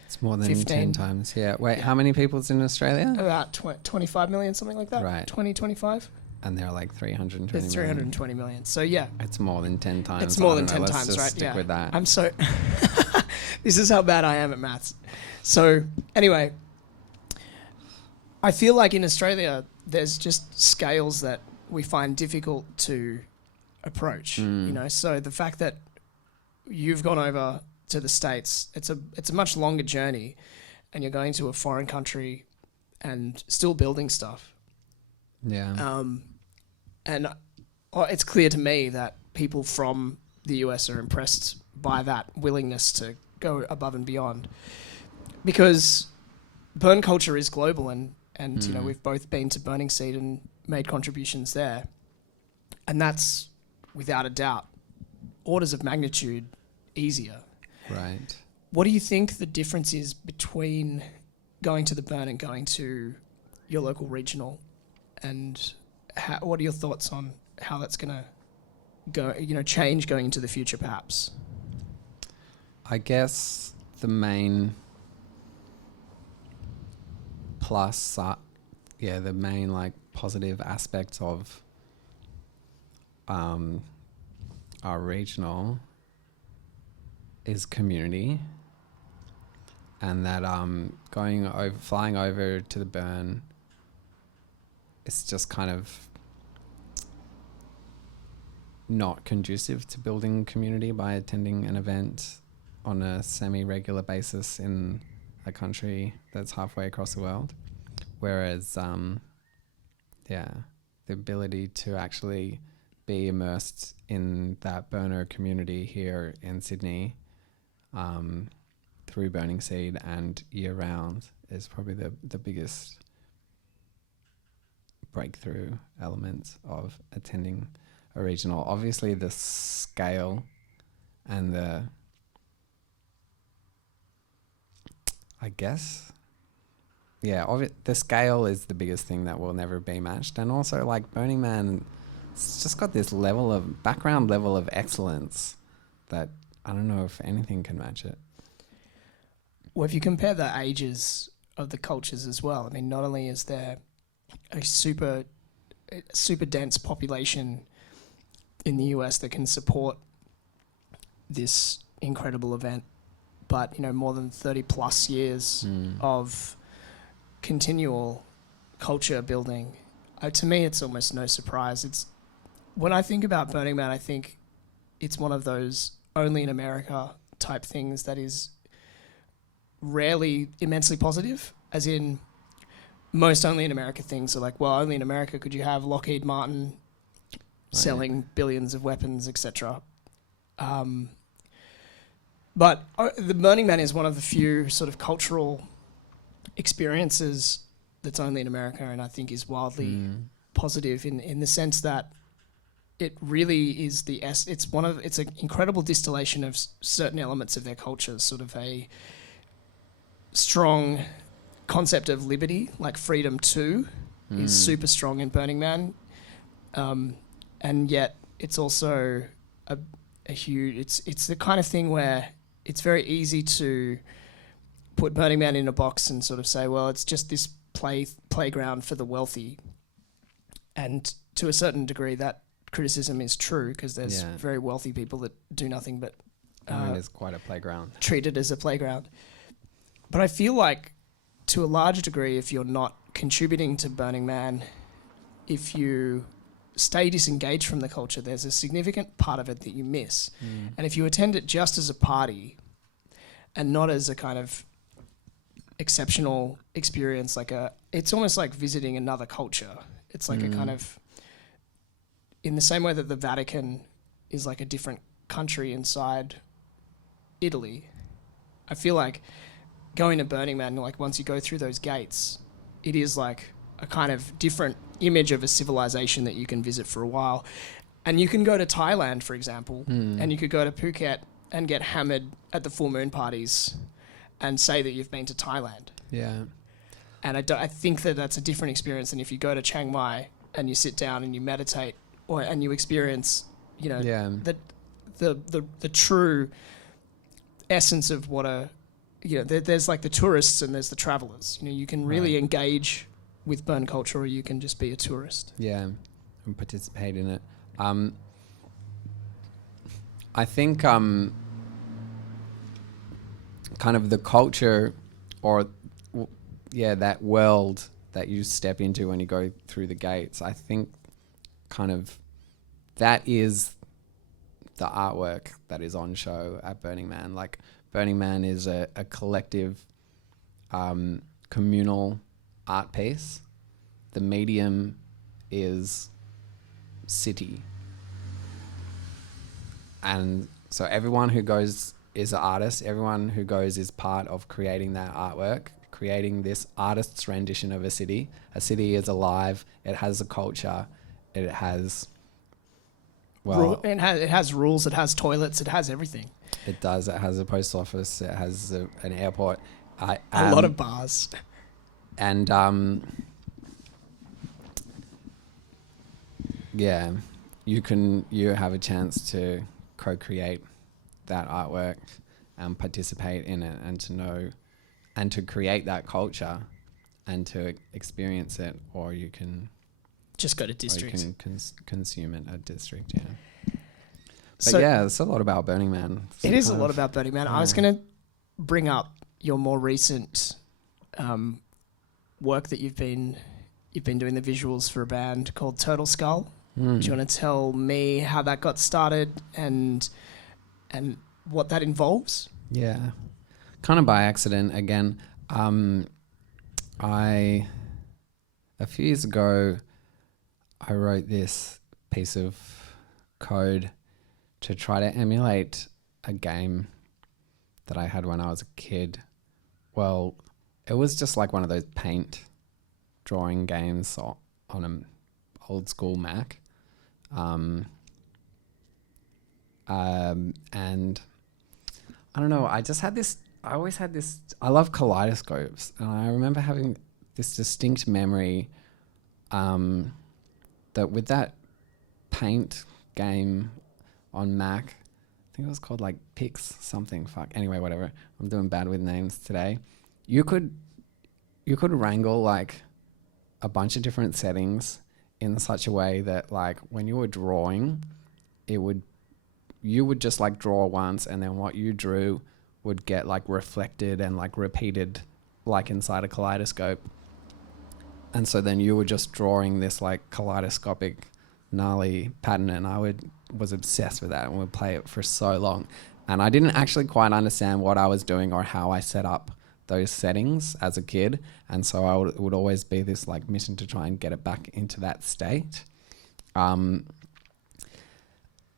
It's more than 15. 10 times. Yeah. Wait, how many people's in Australia? About 25 million, something like that. Right. 25. And they're like 320 There's 320 million. So yeah. It's more than 10 times. It's more than 10 Let's times, just right? stick with that. I'm so... This is how bad I am at maths. So anyway, I feel like in Australia, there's just scales that we find difficult to approach. So the fact that you've gone over to the States, it's a much longer journey, and you're going to a foreign country and still building stuff. Yeah. And it's clear to me that people from the US are impressed by that willingness to go above and beyond, because burn culture is global, and we've both been to Burning Seed and made contributions there, and that's without a doubt orders of magnitude easier. Right. What do you think the difference is between going to the burn and going to your local regional, and what are your thoughts on how that's going to go, change going into the future perhaps? I guess the main the main like positive aspects of our regional is community, and that flying over to the burn, it's just kind of not conducive to building community by attending an event on a semi-regular basis in a country that's halfway across the world. Whereas, the ability to actually be immersed in that burner community here in Sydney through Burning Seed and year-round is probably the biggest breakthrough element of attending a regional. Obviously, the scale and the scale is the biggest thing that will never be matched. And also, like, Burning Man, it's just got this background level of excellence that I don't know if anything can match it. Well, if you compare the ages of the cultures as well, I mean, not only is there a super dense population in the US that can support this incredible event, but more than 30 plus years of continual culture building, to me, it's almost no surprise. When I think about Burning Man, I think it's one of those only in America type things that is rarely immensely positive, as in most only in America things are like, well, only in America could you have Lockheed Martin selling billions of weapons, etc. But the Burning Man is one of the few sort of cultural experiences that's only in America, and I think is wildly positive in the sense that it really is it's an incredible distillation of certain elements of their culture, sort of a strong concept of liberty, like freedom too, is super strong in Burning Man, and yet it's also a huge. It's the kind of thing where it's very easy to put Burning Man in a box and sort of say, well, it's just this playground for the wealthy, and to a certain degree that criticism is true, because there's very wealthy people that do nothing but it is quite a playground. Treat it as a playground. But I feel like to a large degree, if you're not contributing to Burning Man, if you stay disengaged from the culture, there's a significant part of it that you miss. And if you attend it just as a party and not as a kind of exceptional experience, it's almost like visiting another culture. It's like a kind of, in the same way that the Vatican is like a different country inside Italy, I feel like going to Burning Man, like once you go through those gates, it is like a kind of different image of a civilization that you can visit for a while. And you can go to Thailand, for example, and you could go to Phuket and get hammered at the full moon parties and say that you've been to Thailand. Yeah. And I think that that's a different experience than if you go to Chiang Mai and you sit down and you meditate and you experience, the true essence of what there's like the tourists and there's the travelers. You can really engage with Burn culture, or you can just be a tourist. Yeah, and participate in it. I think kind of the culture, or that world that you step into when you go through the gates, I think kind of that is the artwork that is on show at Burning Man. Like, Burning Man is a collective, communal art piece. The medium is city. And so everyone who goes is an artist. Everyone who goes is part of creating that artwork, creating this artist's rendition of a city. A city is alive. It has a culture. It has... it has rules, it has toilets, it has everything. It does. It has a post office. It has an airport. A lot of bars. And you have a chance to co-create that artwork and participate in it, and to know and to create that culture and to experience it, or you can just go to district. Or you can consume it at district, yeah. But it's a lot about Burning Man. It is a lot about Burning Man. I was going to bring up your more recent work that you've been doing the visuals for a band called Turtle Skull. Do you want to tell me how that got started and what that involves? Yeah, kind of by accident again. A few years ago, I wrote this piece of code to try to emulate a game that I had when I was a kid. Well, it was just like one of those paint drawing games on an old school Mac. And I don't know, I always had this, I love kaleidoscopes, and I remember having this distinct memory that with that paint game on Mac, I think it was called like Pix something, anyway, whatever, I'm doing bad with names today. You could wrangle like a bunch of different settings in such a way that like when you were drawing, you would just like draw once, and then what you drew would get like reflected and like repeated like inside a kaleidoscope. And so then you were just drawing this like kaleidoscopic gnarly pattern, and was obsessed with that and would play it for so long. And I didn't actually quite understand what I was doing or how I set up those settings as a kid. And so it would always be this like mission to try and get it back into that state. And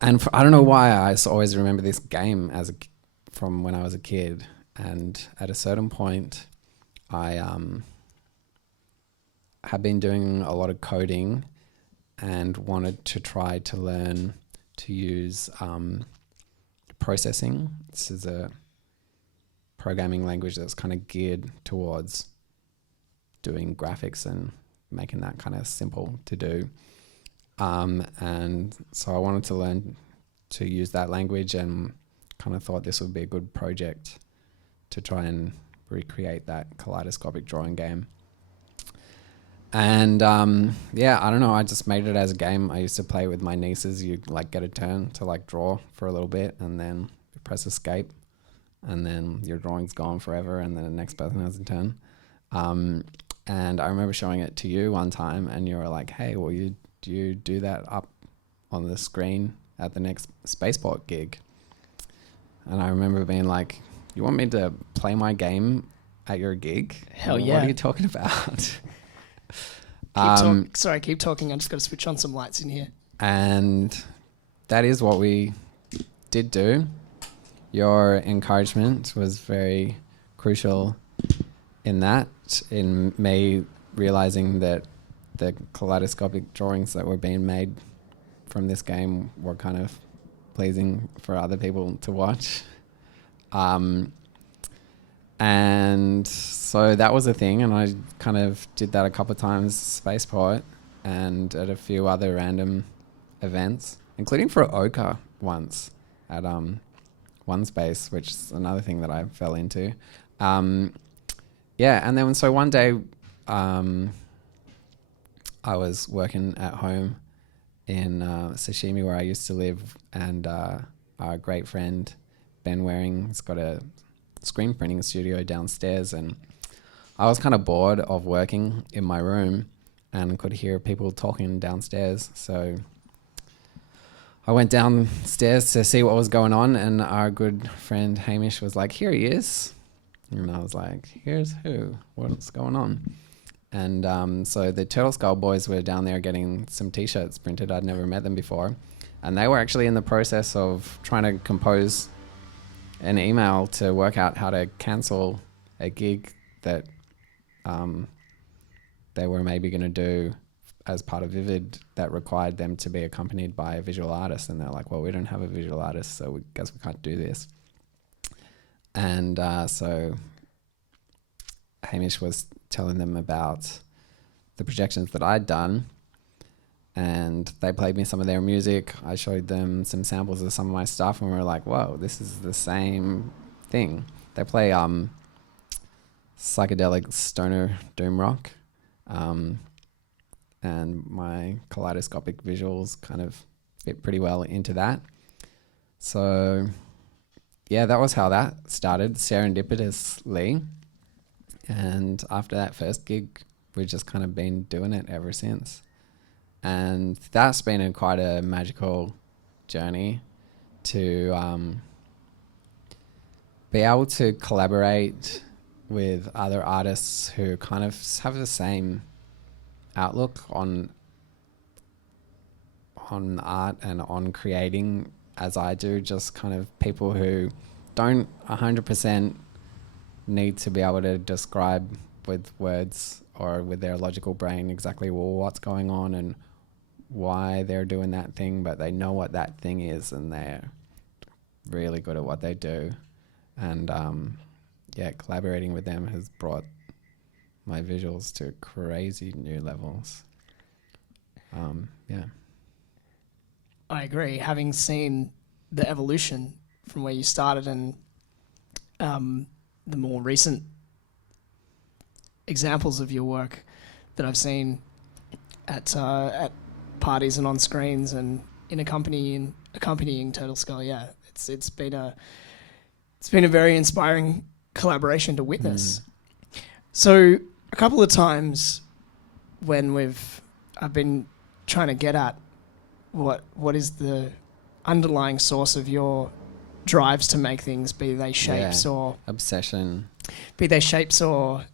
I don't know why I always remember this game from when I was a kid. And at a certain point, I had been doing a lot of coding and wanted to try to learn to use processing. This is a programming language that's kind of geared towards doing graphics and making that kind of simple to do. And so I wanted to learn to use that language, and kind of thought this would be a good project to try and recreate that kaleidoscopic drawing game. And I don't know, I just made it as a game. I used to play with my nieces. You like get a turn to like draw for a little bit, and then you press escape, and then your drawing's gone forever, and then the next person has a turn. And I remember showing it to you one time, and you were like, hey, will you do that up on the screen at the next Spaceport gig? And I remember being like, you want me to play my game at your gig? Hell yeah. What are you talking about? Keep talking. I just got to switch on some lights in here. And that is what we did do. Your encouragement was very crucial in that, in me realizing that the kaleidoscopic drawings that were being made from this game were kind of pleasing for other people to watch. And so that was a thing, and I kind of did that a couple of times, Spaceport, and at a few other random events, including for Oka once at One Space, which is another thing that I fell into. And then so one day I was working at home in Sashimi, where I used to live, and our great friend Ben Waring's got a screen printing studio downstairs, and I was kind of bored of working in my room and could hear people talking downstairs. So I went downstairs to see what was going on, and our good friend Hamish was like, here he is. And I was like, here's who? What's going on? And so the Turtle Skull boys were down there getting some t-shirts printed. I'd never met them before. And they were actually in the process of trying to compose an email to work out how to cancel a gig that they were maybe going to do as part of Vivid that required them to be accompanied by a visual artist. And they're like, well, we don't have a visual artist, so we guess we can't do this. And so Hamish was telling them about the projections that I'd done, and they played me some of their music. I showed them some samples of some of my stuff, and we were like, whoa, this is the same thing. They play psychedelic stoner doom rock, and my kaleidoscopic visuals kind of fit pretty well into that. So yeah, that was how that started, serendipitously. And after that first gig, we've just kind of been doing it ever since. And that's been quite a magical journey to be able to collaborate with other artists who kind of have the same outlook on art and on creating as I do, just kind of people who don't 100% need to be able to describe with words or with their logical brain exactly what's going on and why they're doing that thing, but they know what that thing is and they're really good at what they do. And collaborating with them has brought my visuals to crazy new levels. I agree. Having seen the evolution from where you started and the more recent examples of your work that I've seen at parties and on screens and in accompanying Turtle Skull, it's been a very inspiring collaboration to witness. So a couple of times when I've been trying to get at what is the underlying source of your drives to make things, be they shapes or obsession, be they shapes or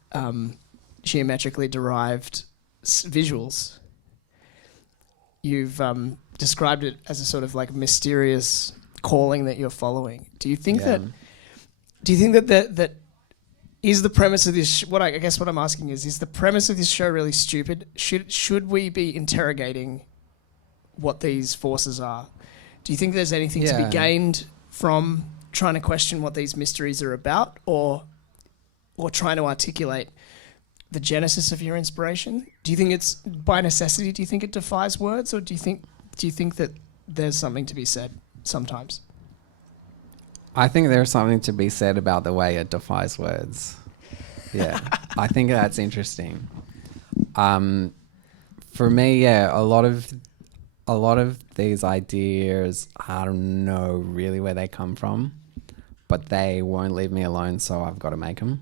geometrically derived visuals. You've described it as a sort of like mysterious calling that you're following. Do you think that that is the premise of this? What I'm asking is the premise of this show really stupid? Should we be interrogating what these forces are? Do you think there's anything to be gained from trying to question what these mysteries are about, or trying to articulate the genesis of your inspiration? Do you think it's by necessity? Do you think it defies words, or do you think that there's something to be said sometimes? I think there's something to be said about the way it defies words. Yeah, I think that's interesting. For me, a lot of these ideas, I don't know really where they come from, but they won't leave me alone, so I've got to make them.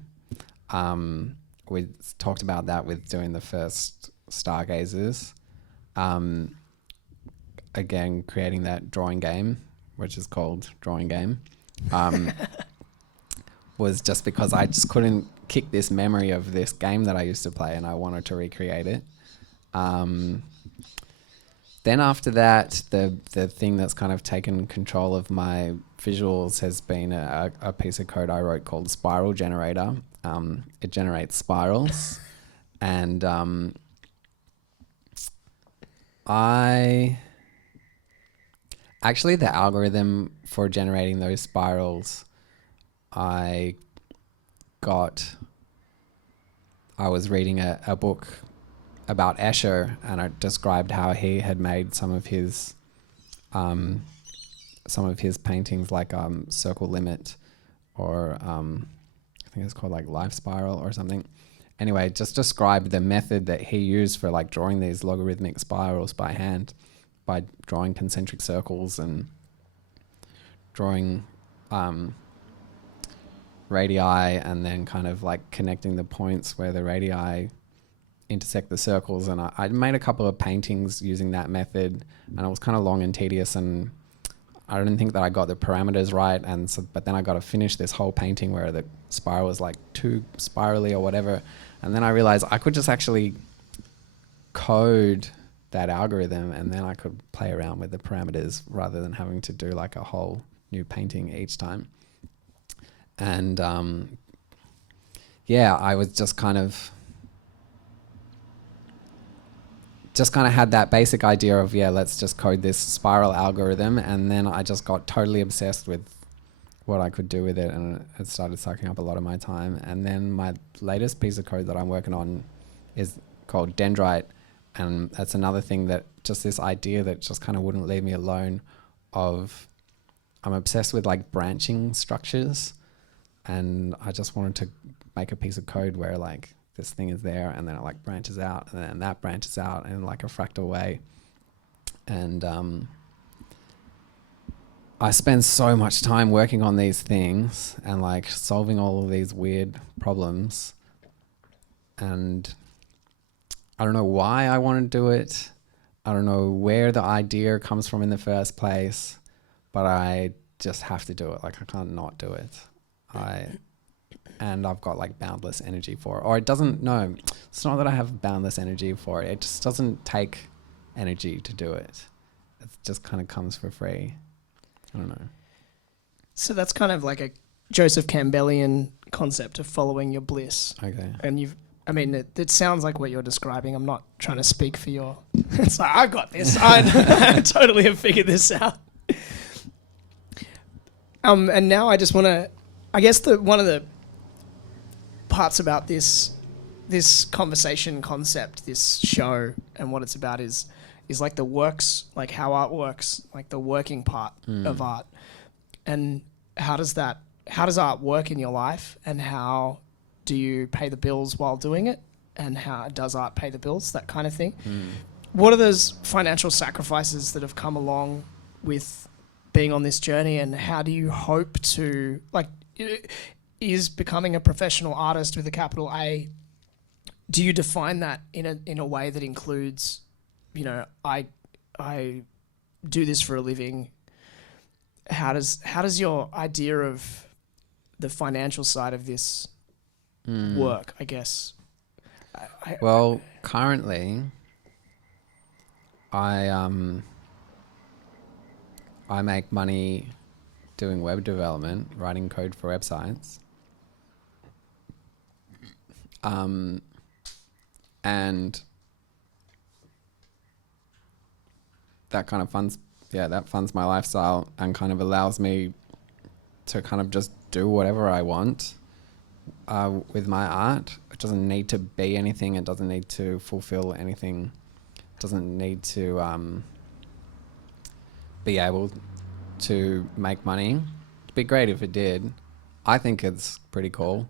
We talked about that with doing the first Stargazers. Again, creating that drawing game, which is called Drawing Game, was just because I just couldn't kick this memory of this game that I used to play, and I wanted to recreate it. Then after that, the thing that's kind of taken control of my visuals has been a piece of code I wrote called Spiral Generator. It generates spirals, and actually the algorithm for generating those spirals, I was reading a book about Escher, and it described how he had made some of his paintings like Circle Limit, or I think it's called like Life Spiral or something. Anyway, just described the method that he used for like drawing these logarithmic spirals by hand, by drawing concentric circles and drawing radii, and then kind of like connecting the points where the radii intersect the circles. And I made a couple of paintings using that method, and it was kind of long and tedious, and I didn't think that I got the parameters right, and so, but then I got to finish this whole painting where the spiral was like too spirally or whatever, and then I realized I could just actually code that algorithm, and then I could play around with the parameters rather than having to do like a whole new painting each time. And I was just kind of had that basic idea of, let's just code this spiral algorithm, and then I just got totally obsessed with what I could do with it, and it started sucking up a lot of my time. And then my latest piece of code that I'm working on is called Dendrite, and that's another thing that just this idea that just kind of wouldn't leave me alone of, I'm obsessed with like branching structures, and I just wanted to make a piece of code where like this thing is there, and then it like branches out, and then that branches out in like a fractal way. And I spend so much time working on these things and like solving all of these weird problems, and I don't know why I want to do it. I don't know where the idea comes from in the first place, but I just have to do it. Like I can't not do it. And I've got like boundless energy for it. Or it's not that I have boundless energy for it. It just doesn't take energy to do it. It just kind of comes for free. I don't know. So that's kind of like a Joseph Campbellian concept of following your bliss. Okay. And it sounds like what you're describing. I'm not trying to speak for your... It's like, I got this. I totally have figured this out. And now I just want to... I guess one of the parts about this conversation concept, this show, and what it's about is like the works, like how art works, like the working part of art. And how does art work in your life, and how do you pay the bills while doing it, and how does art pay the bills, that kind of thing. What are those financial sacrifices that have come along with being on this journey, and how do you hope to, like, is becoming a professional artist with a capital A do you define that in a way that includes, I do this for a living? How does your idea of the financial side of this work, I guess? Well, currently, I make money doing web development, writing code for websites. And that kind of funds my lifestyle and kind of allows me to kind of just do whatever I want with my art. It doesn't need to be anything. It doesn't need to fulfill anything. It doesn't need to be able to make money. It'd be great if it did. I think it's pretty cool.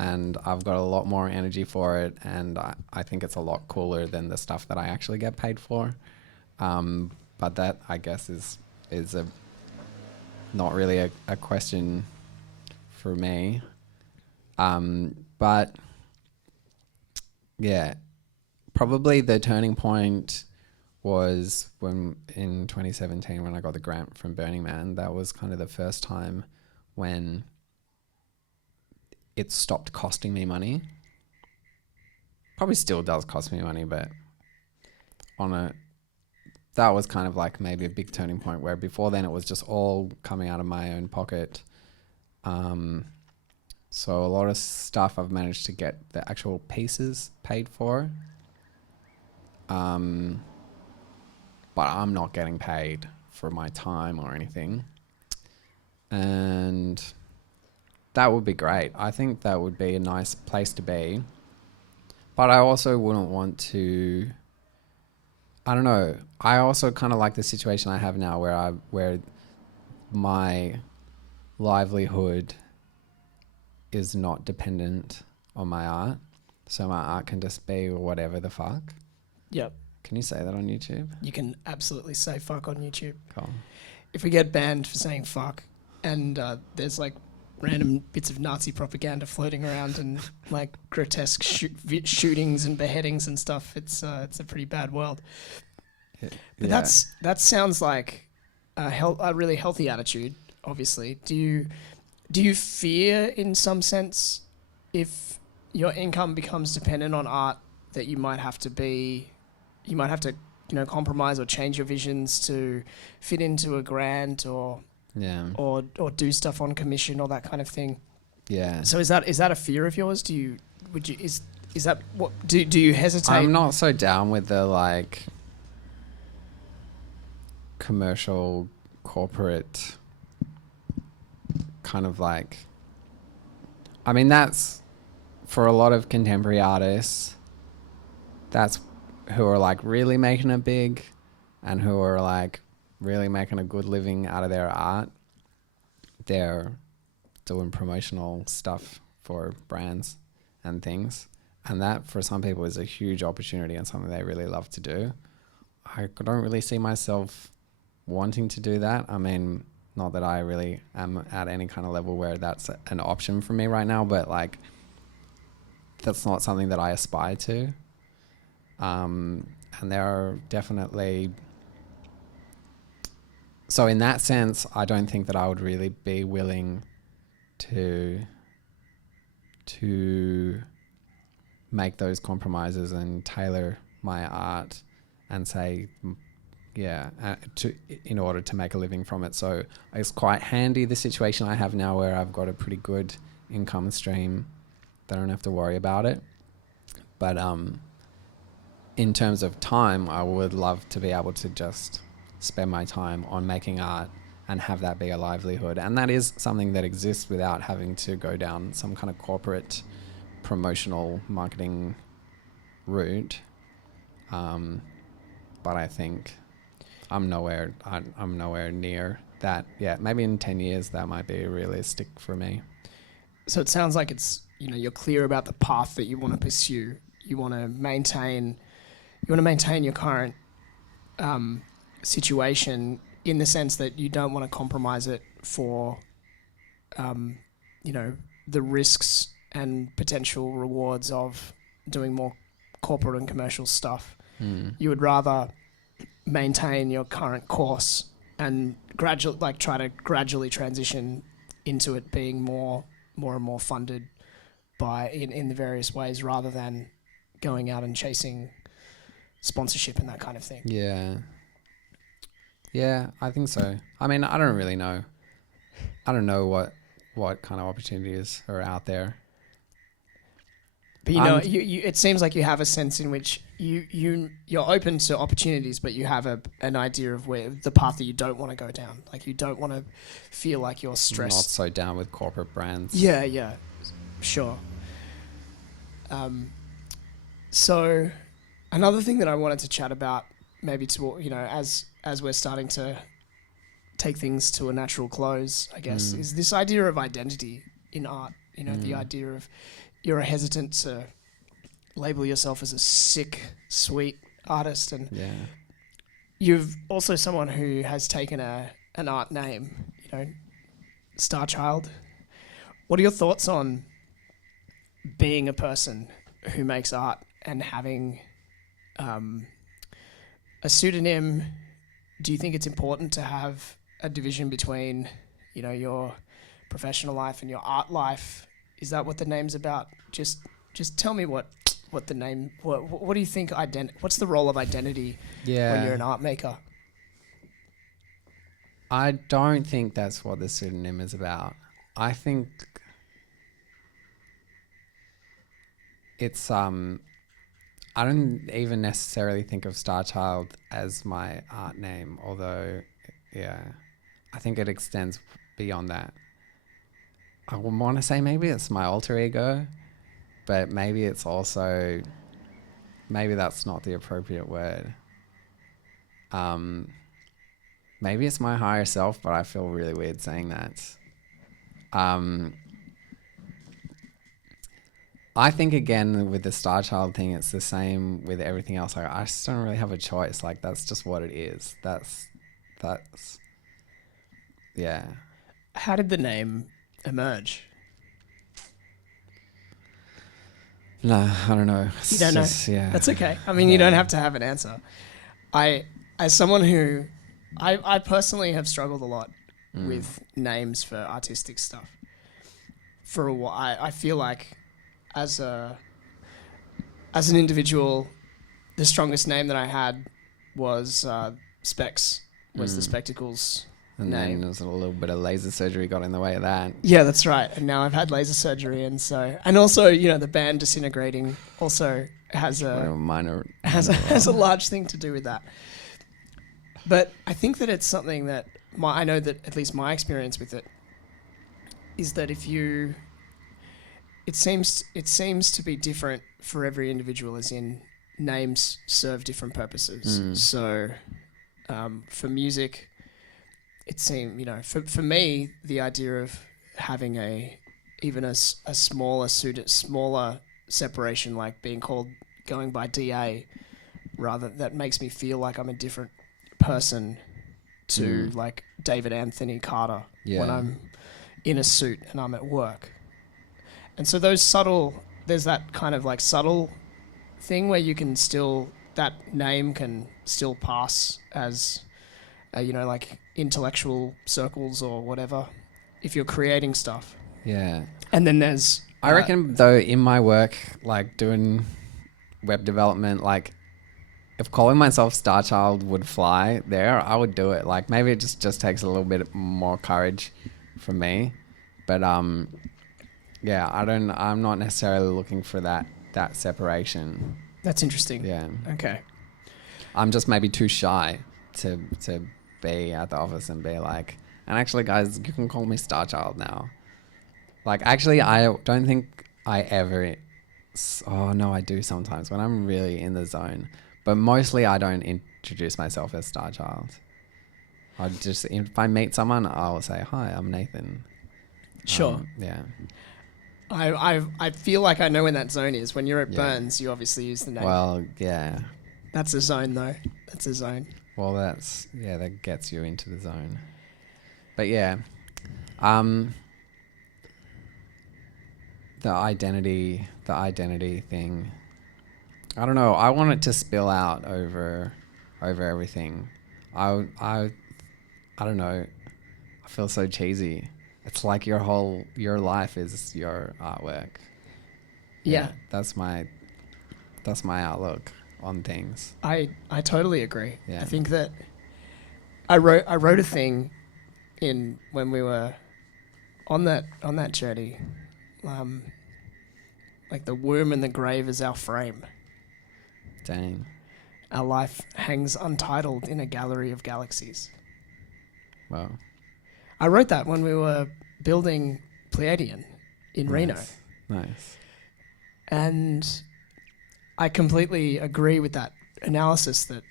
And I've got a lot more energy for it, and I think it's a lot cooler than the stuff that I actually get paid for. But that, I guess, is not really a question for me. But yeah, probably the turning point was when in 2017 when I got the grant from Burning Man. That was kind of the first time when it stopped costing me money. Probably still does cost me money, but that was kind of like maybe a big turning point, where before then it was just all coming out of my own pocket. So a lot of stuff I've managed to get the actual pieces paid for. But I'm not getting paid for my time or anything. And that would be great. I think that would be a nice place to be. But I also wouldn't want to, I don't know. I also kind of like the situation I have now where my livelihood is not dependent on my art. So my art can just be whatever the fuck. Yep. Can you say that on YouTube? You can absolutely say fuck on YouTube. Cool. If we get banned for saying fuck and there's like random bits of Nazi propaganda floating around and like grotesque shootings and beheadings and stuff, it's a pretty bad world. Yeah. But that sounds like a really healthy attitude. Obviously, do you fear in some sense if your income becomes dependent on art that you might have to compromise or change your visions to fit into a grant or do stuff on commission or that kind of thing? Yeah. So is that a fear of yours? Is that what do you hesitate? I'm not so down with the like commercial corporate kind of like, I mean, that's for a lot of contemporary artists, that's who are like really making it big and who are like really making a good living out of their art. They're doing promotional stuff for brands and things. And that for some people is a huge opportunity and something they really love to do. I don't really see myself wanting to do that. I mean, not that I really am at any kind of level where that's an option for me right now, but like that's not something that I aspire to. And there are definitely, so in that sense, I don't think that I would really be willing to make those compromises and tailor my art and say, in order to make a living from it. So it's quite handy, the situation I have now where I've got a pretty good income stream that I don't have to worry about it. But in terms of time, I would love to be able to just spend my time on making art and have that be a livelihood. And that is something that exists without having to go down some kind of corporate promotional marketing route. But I think I'm nowhere near that yet. Maybe in 10 years that might be realistic for me. So it sounds like it's, you're clear about the path that you want to pursue. You want to maintain your current situation in the sense that you don't want to compromise it for, the risks and potential rewards of doing more corporate and commercial stuff. Mm. You would rather maintain your current course and try to gradually transition into it being more and more funded by in the various ways, rather than going out and chasing sponsorship and that kind of thing. Yeah, I think so. I mean, I don't really know. I don't know what kind of opportunities are out there. But you it seems like you have a sense in which you're open to opportunities, but you have an idea of where the path that you don't want to go down. Like, you don't want to feel like you're stressed. Not so down with corporate brands. Yeah, sure. So another thing that I wanted to chat about, maybe as we're starting to take things to a natural close, I guess, is this idea of identity in art. The idea of you're hesitant to label yourself as a sick, sweet artist, and you've also someone who has taken an art name, Starchild. What are your thoughts on being a person who makes art and having a pseudonym? Do you think it's important to have a division between, your professional life and your art life? Is that what the name's about? Just tell me what the name. What do you think? What's the role of identity when you're an art maker? I don't think that's what the pseudonym is about. I think it's I don't even necessarily think of Starchild as my art name, although I think it extends beyond that. I want to say maybe it's my alter ego, but maybe it's also, maybe that's not the appropriate word. Maybe it's my higher self, but I feel really weird saying that. I think, again, with the Starchild thing, it's the same with everything else. Like, I just don't really have a choice. Like, that's just what it is. That's yeah. How did the name emerge? No, I don't know. You don't know? Yeah. That's okay. I mean, you don't have to have an answer. As someone who, I personally have struggled a lot with names for artistic stuff. For a while, I feel like as an individual, the strongest name that I had was Specs, was the Spectacles and name. then there was a little bit of laser surgery got in the way of that. Yeah, that's right. And now I've had laser surgery, and also the band Disintegrating also has a large thing to do with that. But I think that it's something that I know that at least my experience with it is that it seems to be different for every individual, as in names serve different purposes. So for music, it seemed, for me, the idea of having even a smaller separation, like going by DA, that makes me feel like I'm a different person to like David Anthony Carter when I'm in a suit and I'm at work. And so there's that kind of like subtle thing where you can that name can still pass as, like intellectual circles or whatever, if you're creating stuff. Yeah. And then there's... I reckon, though, in my work, like doing web development, like if calling myself Starchild would fly there, I would do it. Like, maybe it just takes a little bit more courage from me. But yeah, I'm not necessarily looking for that separation. That's interesting. Yeah. Okay. I'm just maybe too shy to be at the office and be like, and actually, guys, you can call me Starchild now. Like, actually, I don't think I ever... Oh, no, I do sometimes when I'm really in the zone. But mostly I don't introduce myself as Starchild. If I meet someone, I'll say, hi, I'm Nathan. Sure. Yeah. I feel like I know when that zone is. When you're at Burns, you obviously use the name. Well, yeah. That's a zone, though. That's a zone. Well, that gets you into the zone. But yeah, the identity thing. I don't know. I want it to spill out over everything. I don't know. I feel so cheesy. It's like your life is your artwork. Yeah. That's my outlook on things. I totally agree. Yeah. I think that I wrote a thing in when we were on that journey. Like the womb and the grave is our frame. Dang. Our life hangs untitled in a gallery of galaxies. Wow. I wrote that when we were building Pleiadian in Reno. Nice. And I completely agree with that analysis that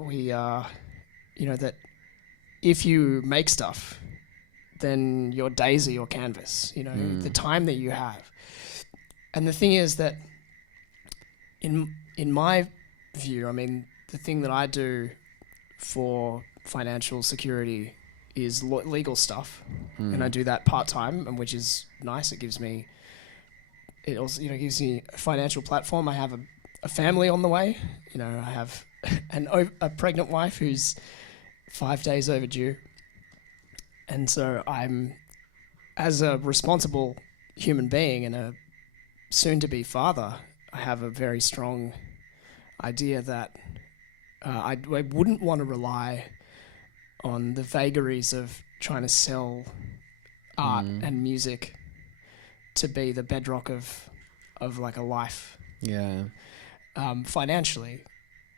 we that if you make stuff, then your days are your canvas, the time that you have. And the thing is that in my view, I mean, the thing that I do for financial security is legal stuff, and I do that part-time, and which is nice. It also gives me a financial platform. I have a family on the way. I have a pregnant wife who's 5 days overdue, and so I'm, as a responsible human being and a soon-to-be father, I have a very strong idea that I wouldn't want to rely on the vagaries of trying to sell art and music to be the bedrock of like a life. Yeah. Financially,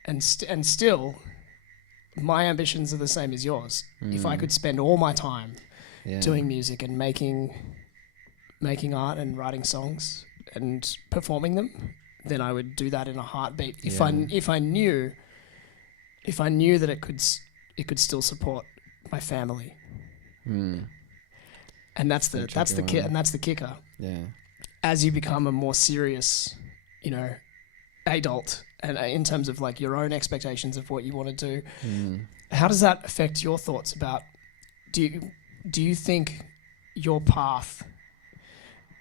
and still, my ambitions are the same as yours. If I could spend all my time doing music and making art and writing songs and performing them, then I would do that in a heartbeat. If I knew that it could still support my family. And that's the kicker. Yeah. As you become a more serious, adult, and in terms of like your own expectations of what you want to do, how does that affect your thoughts about? Do you think your path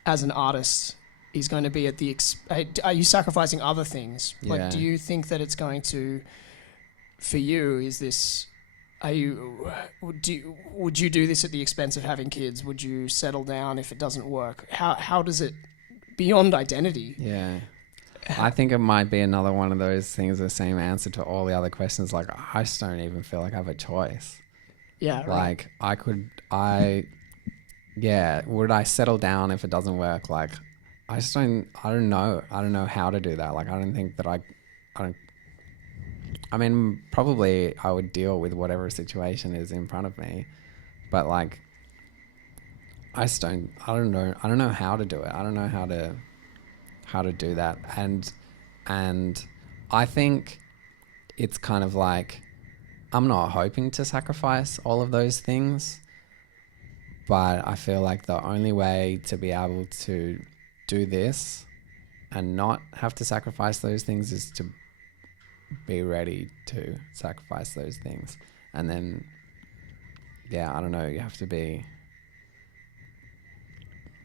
as an artist is going to be at the are you sacrificing other things? Yeah. Like, do you think that it's going to, for you, is this? Would you do this at the expense of having kids? Would you settle down if it doesn't work? How does it, beyond identity? Yeah. I think it might be another one of those things, the same answer to all the other questions. Like, I just don't even feel like I have a choice. Yeah. Like, would I settle down if it doesn't work? Like, I don't know. I don't know how to do that. Like, I don't think that I mean, probably I would deal with whatever situation is in front of me, but like, I don't know how to do it. I don't know how to do that. And I think it's kind of like, I'm not hoping to sacrifice all of those things, but I feel like the only way to be able to do this and not have to sacrifice those things is to be ready to sacrifice those things. And then, I don't know, you have to be,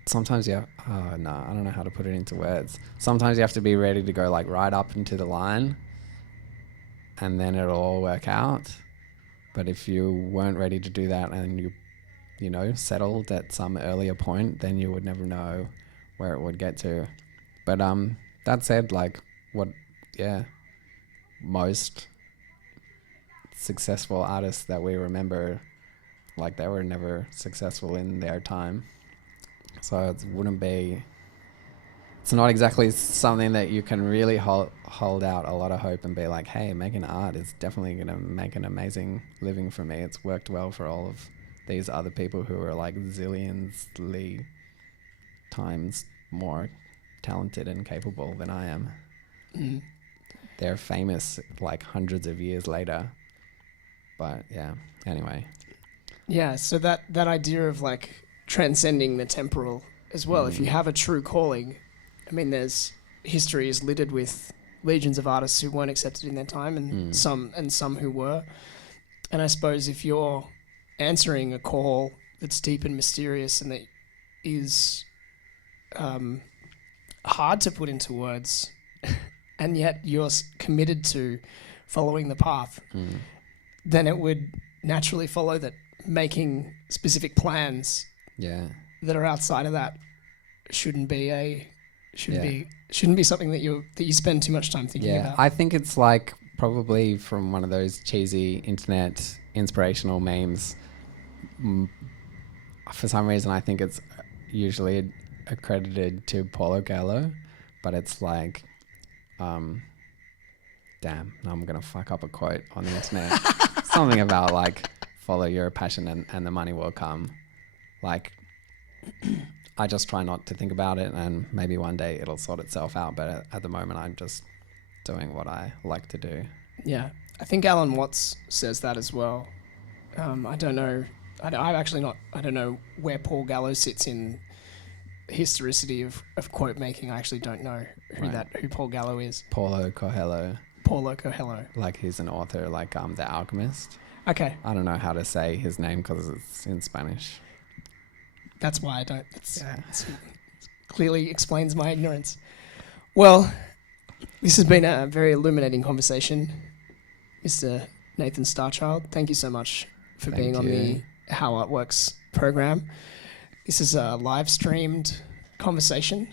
sometimes I don't know how to put it into words. Sometimes you have to be ready to go like right up into the line, and then it'll all work out. But if you weren't ready to do that and you settled at some earlier point, then you would never know where it would get to. But that said, like, most successful artists that we remember, like, they were never successful in their time. So it's not exactly something that you can really hold out a lot of hope and be like, hey, making art is definitely going to make an amazing living for me. It's worked well for all of these other people who are like zillionsly times more talented and capable than I am. They're famous like hundreds of years later. But anyway. Yeah, so that idea of like transcending the temporal as well. If you have a true calling, I mean, history is littered with legions of artists who weren't accepted in their time, and some who were. And I suppose if you're answering a call that's deep and mysterious and that is hard to put into words, and yet you're committed to following the path, then it would naturally follow that making specific plans that are outside of that shouldn't be something that you spend too much time thinking about. I think it's like probably from one of those cheesy internet inspirational memes. For some reason, I think it's usually accredited to Paulo Gallo, but it's like, damn, now I'm going to fuck up a quote on the internet. Something about like, follow your passion and the money will come. Like, I just try not to think about it, and maybe one day it'll sort itself out. But at the moment, I'm just doing what I like to do. Yeah, I think Alan Watts says that as well. I don't know. I don't know where Paul Gallo sits in historicity of quote making. I actually don't know who Paul Gallo is. Paulo Coelho. Like he's an author, like The Alchemist. Okay. I don't know how to say his name because it's in Spanish. That's why I don't. It clearly explains my ignorance. Well, this has been a very illuminating conversation, Mr. Nathan Starchild. Thank you so much for being on the How Art Works program. This is a live streamed conversation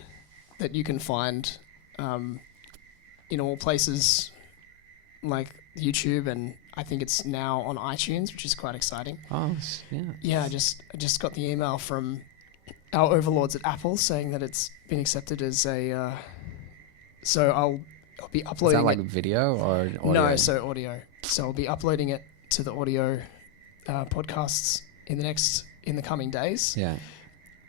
that you can find in all places like YouTube, and I think it's now on iTunes, which is quite exciting. Oh, yeah. Yeah, I just got the email from our overlords at Apple saying that it's been accepted as a. So I'll be uploading. Is that like video or audio? No, so audio. So I'll be uploading it to the audio podcasts in the coming days. Yeah.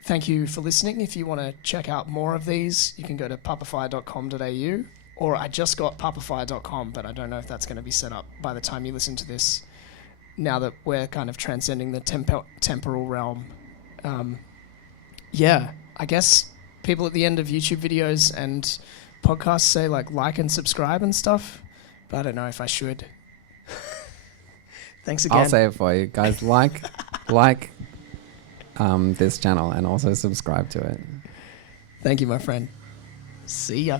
Thank you for listening. If you want to check out more of these, you can go to papafire.com.au, or I just got papafire.com, but I don't know if that's going to be set up by the time you listen to this, now that we're kind of transcending the temporal realm. I guess people at the end of YouTube videos and podcasts say like and subscribe and stuff, but I don't know if I should. Thanks again. I'll say it for you guys. like this channel and also subscribe to it. Thank you, my friend. See ya.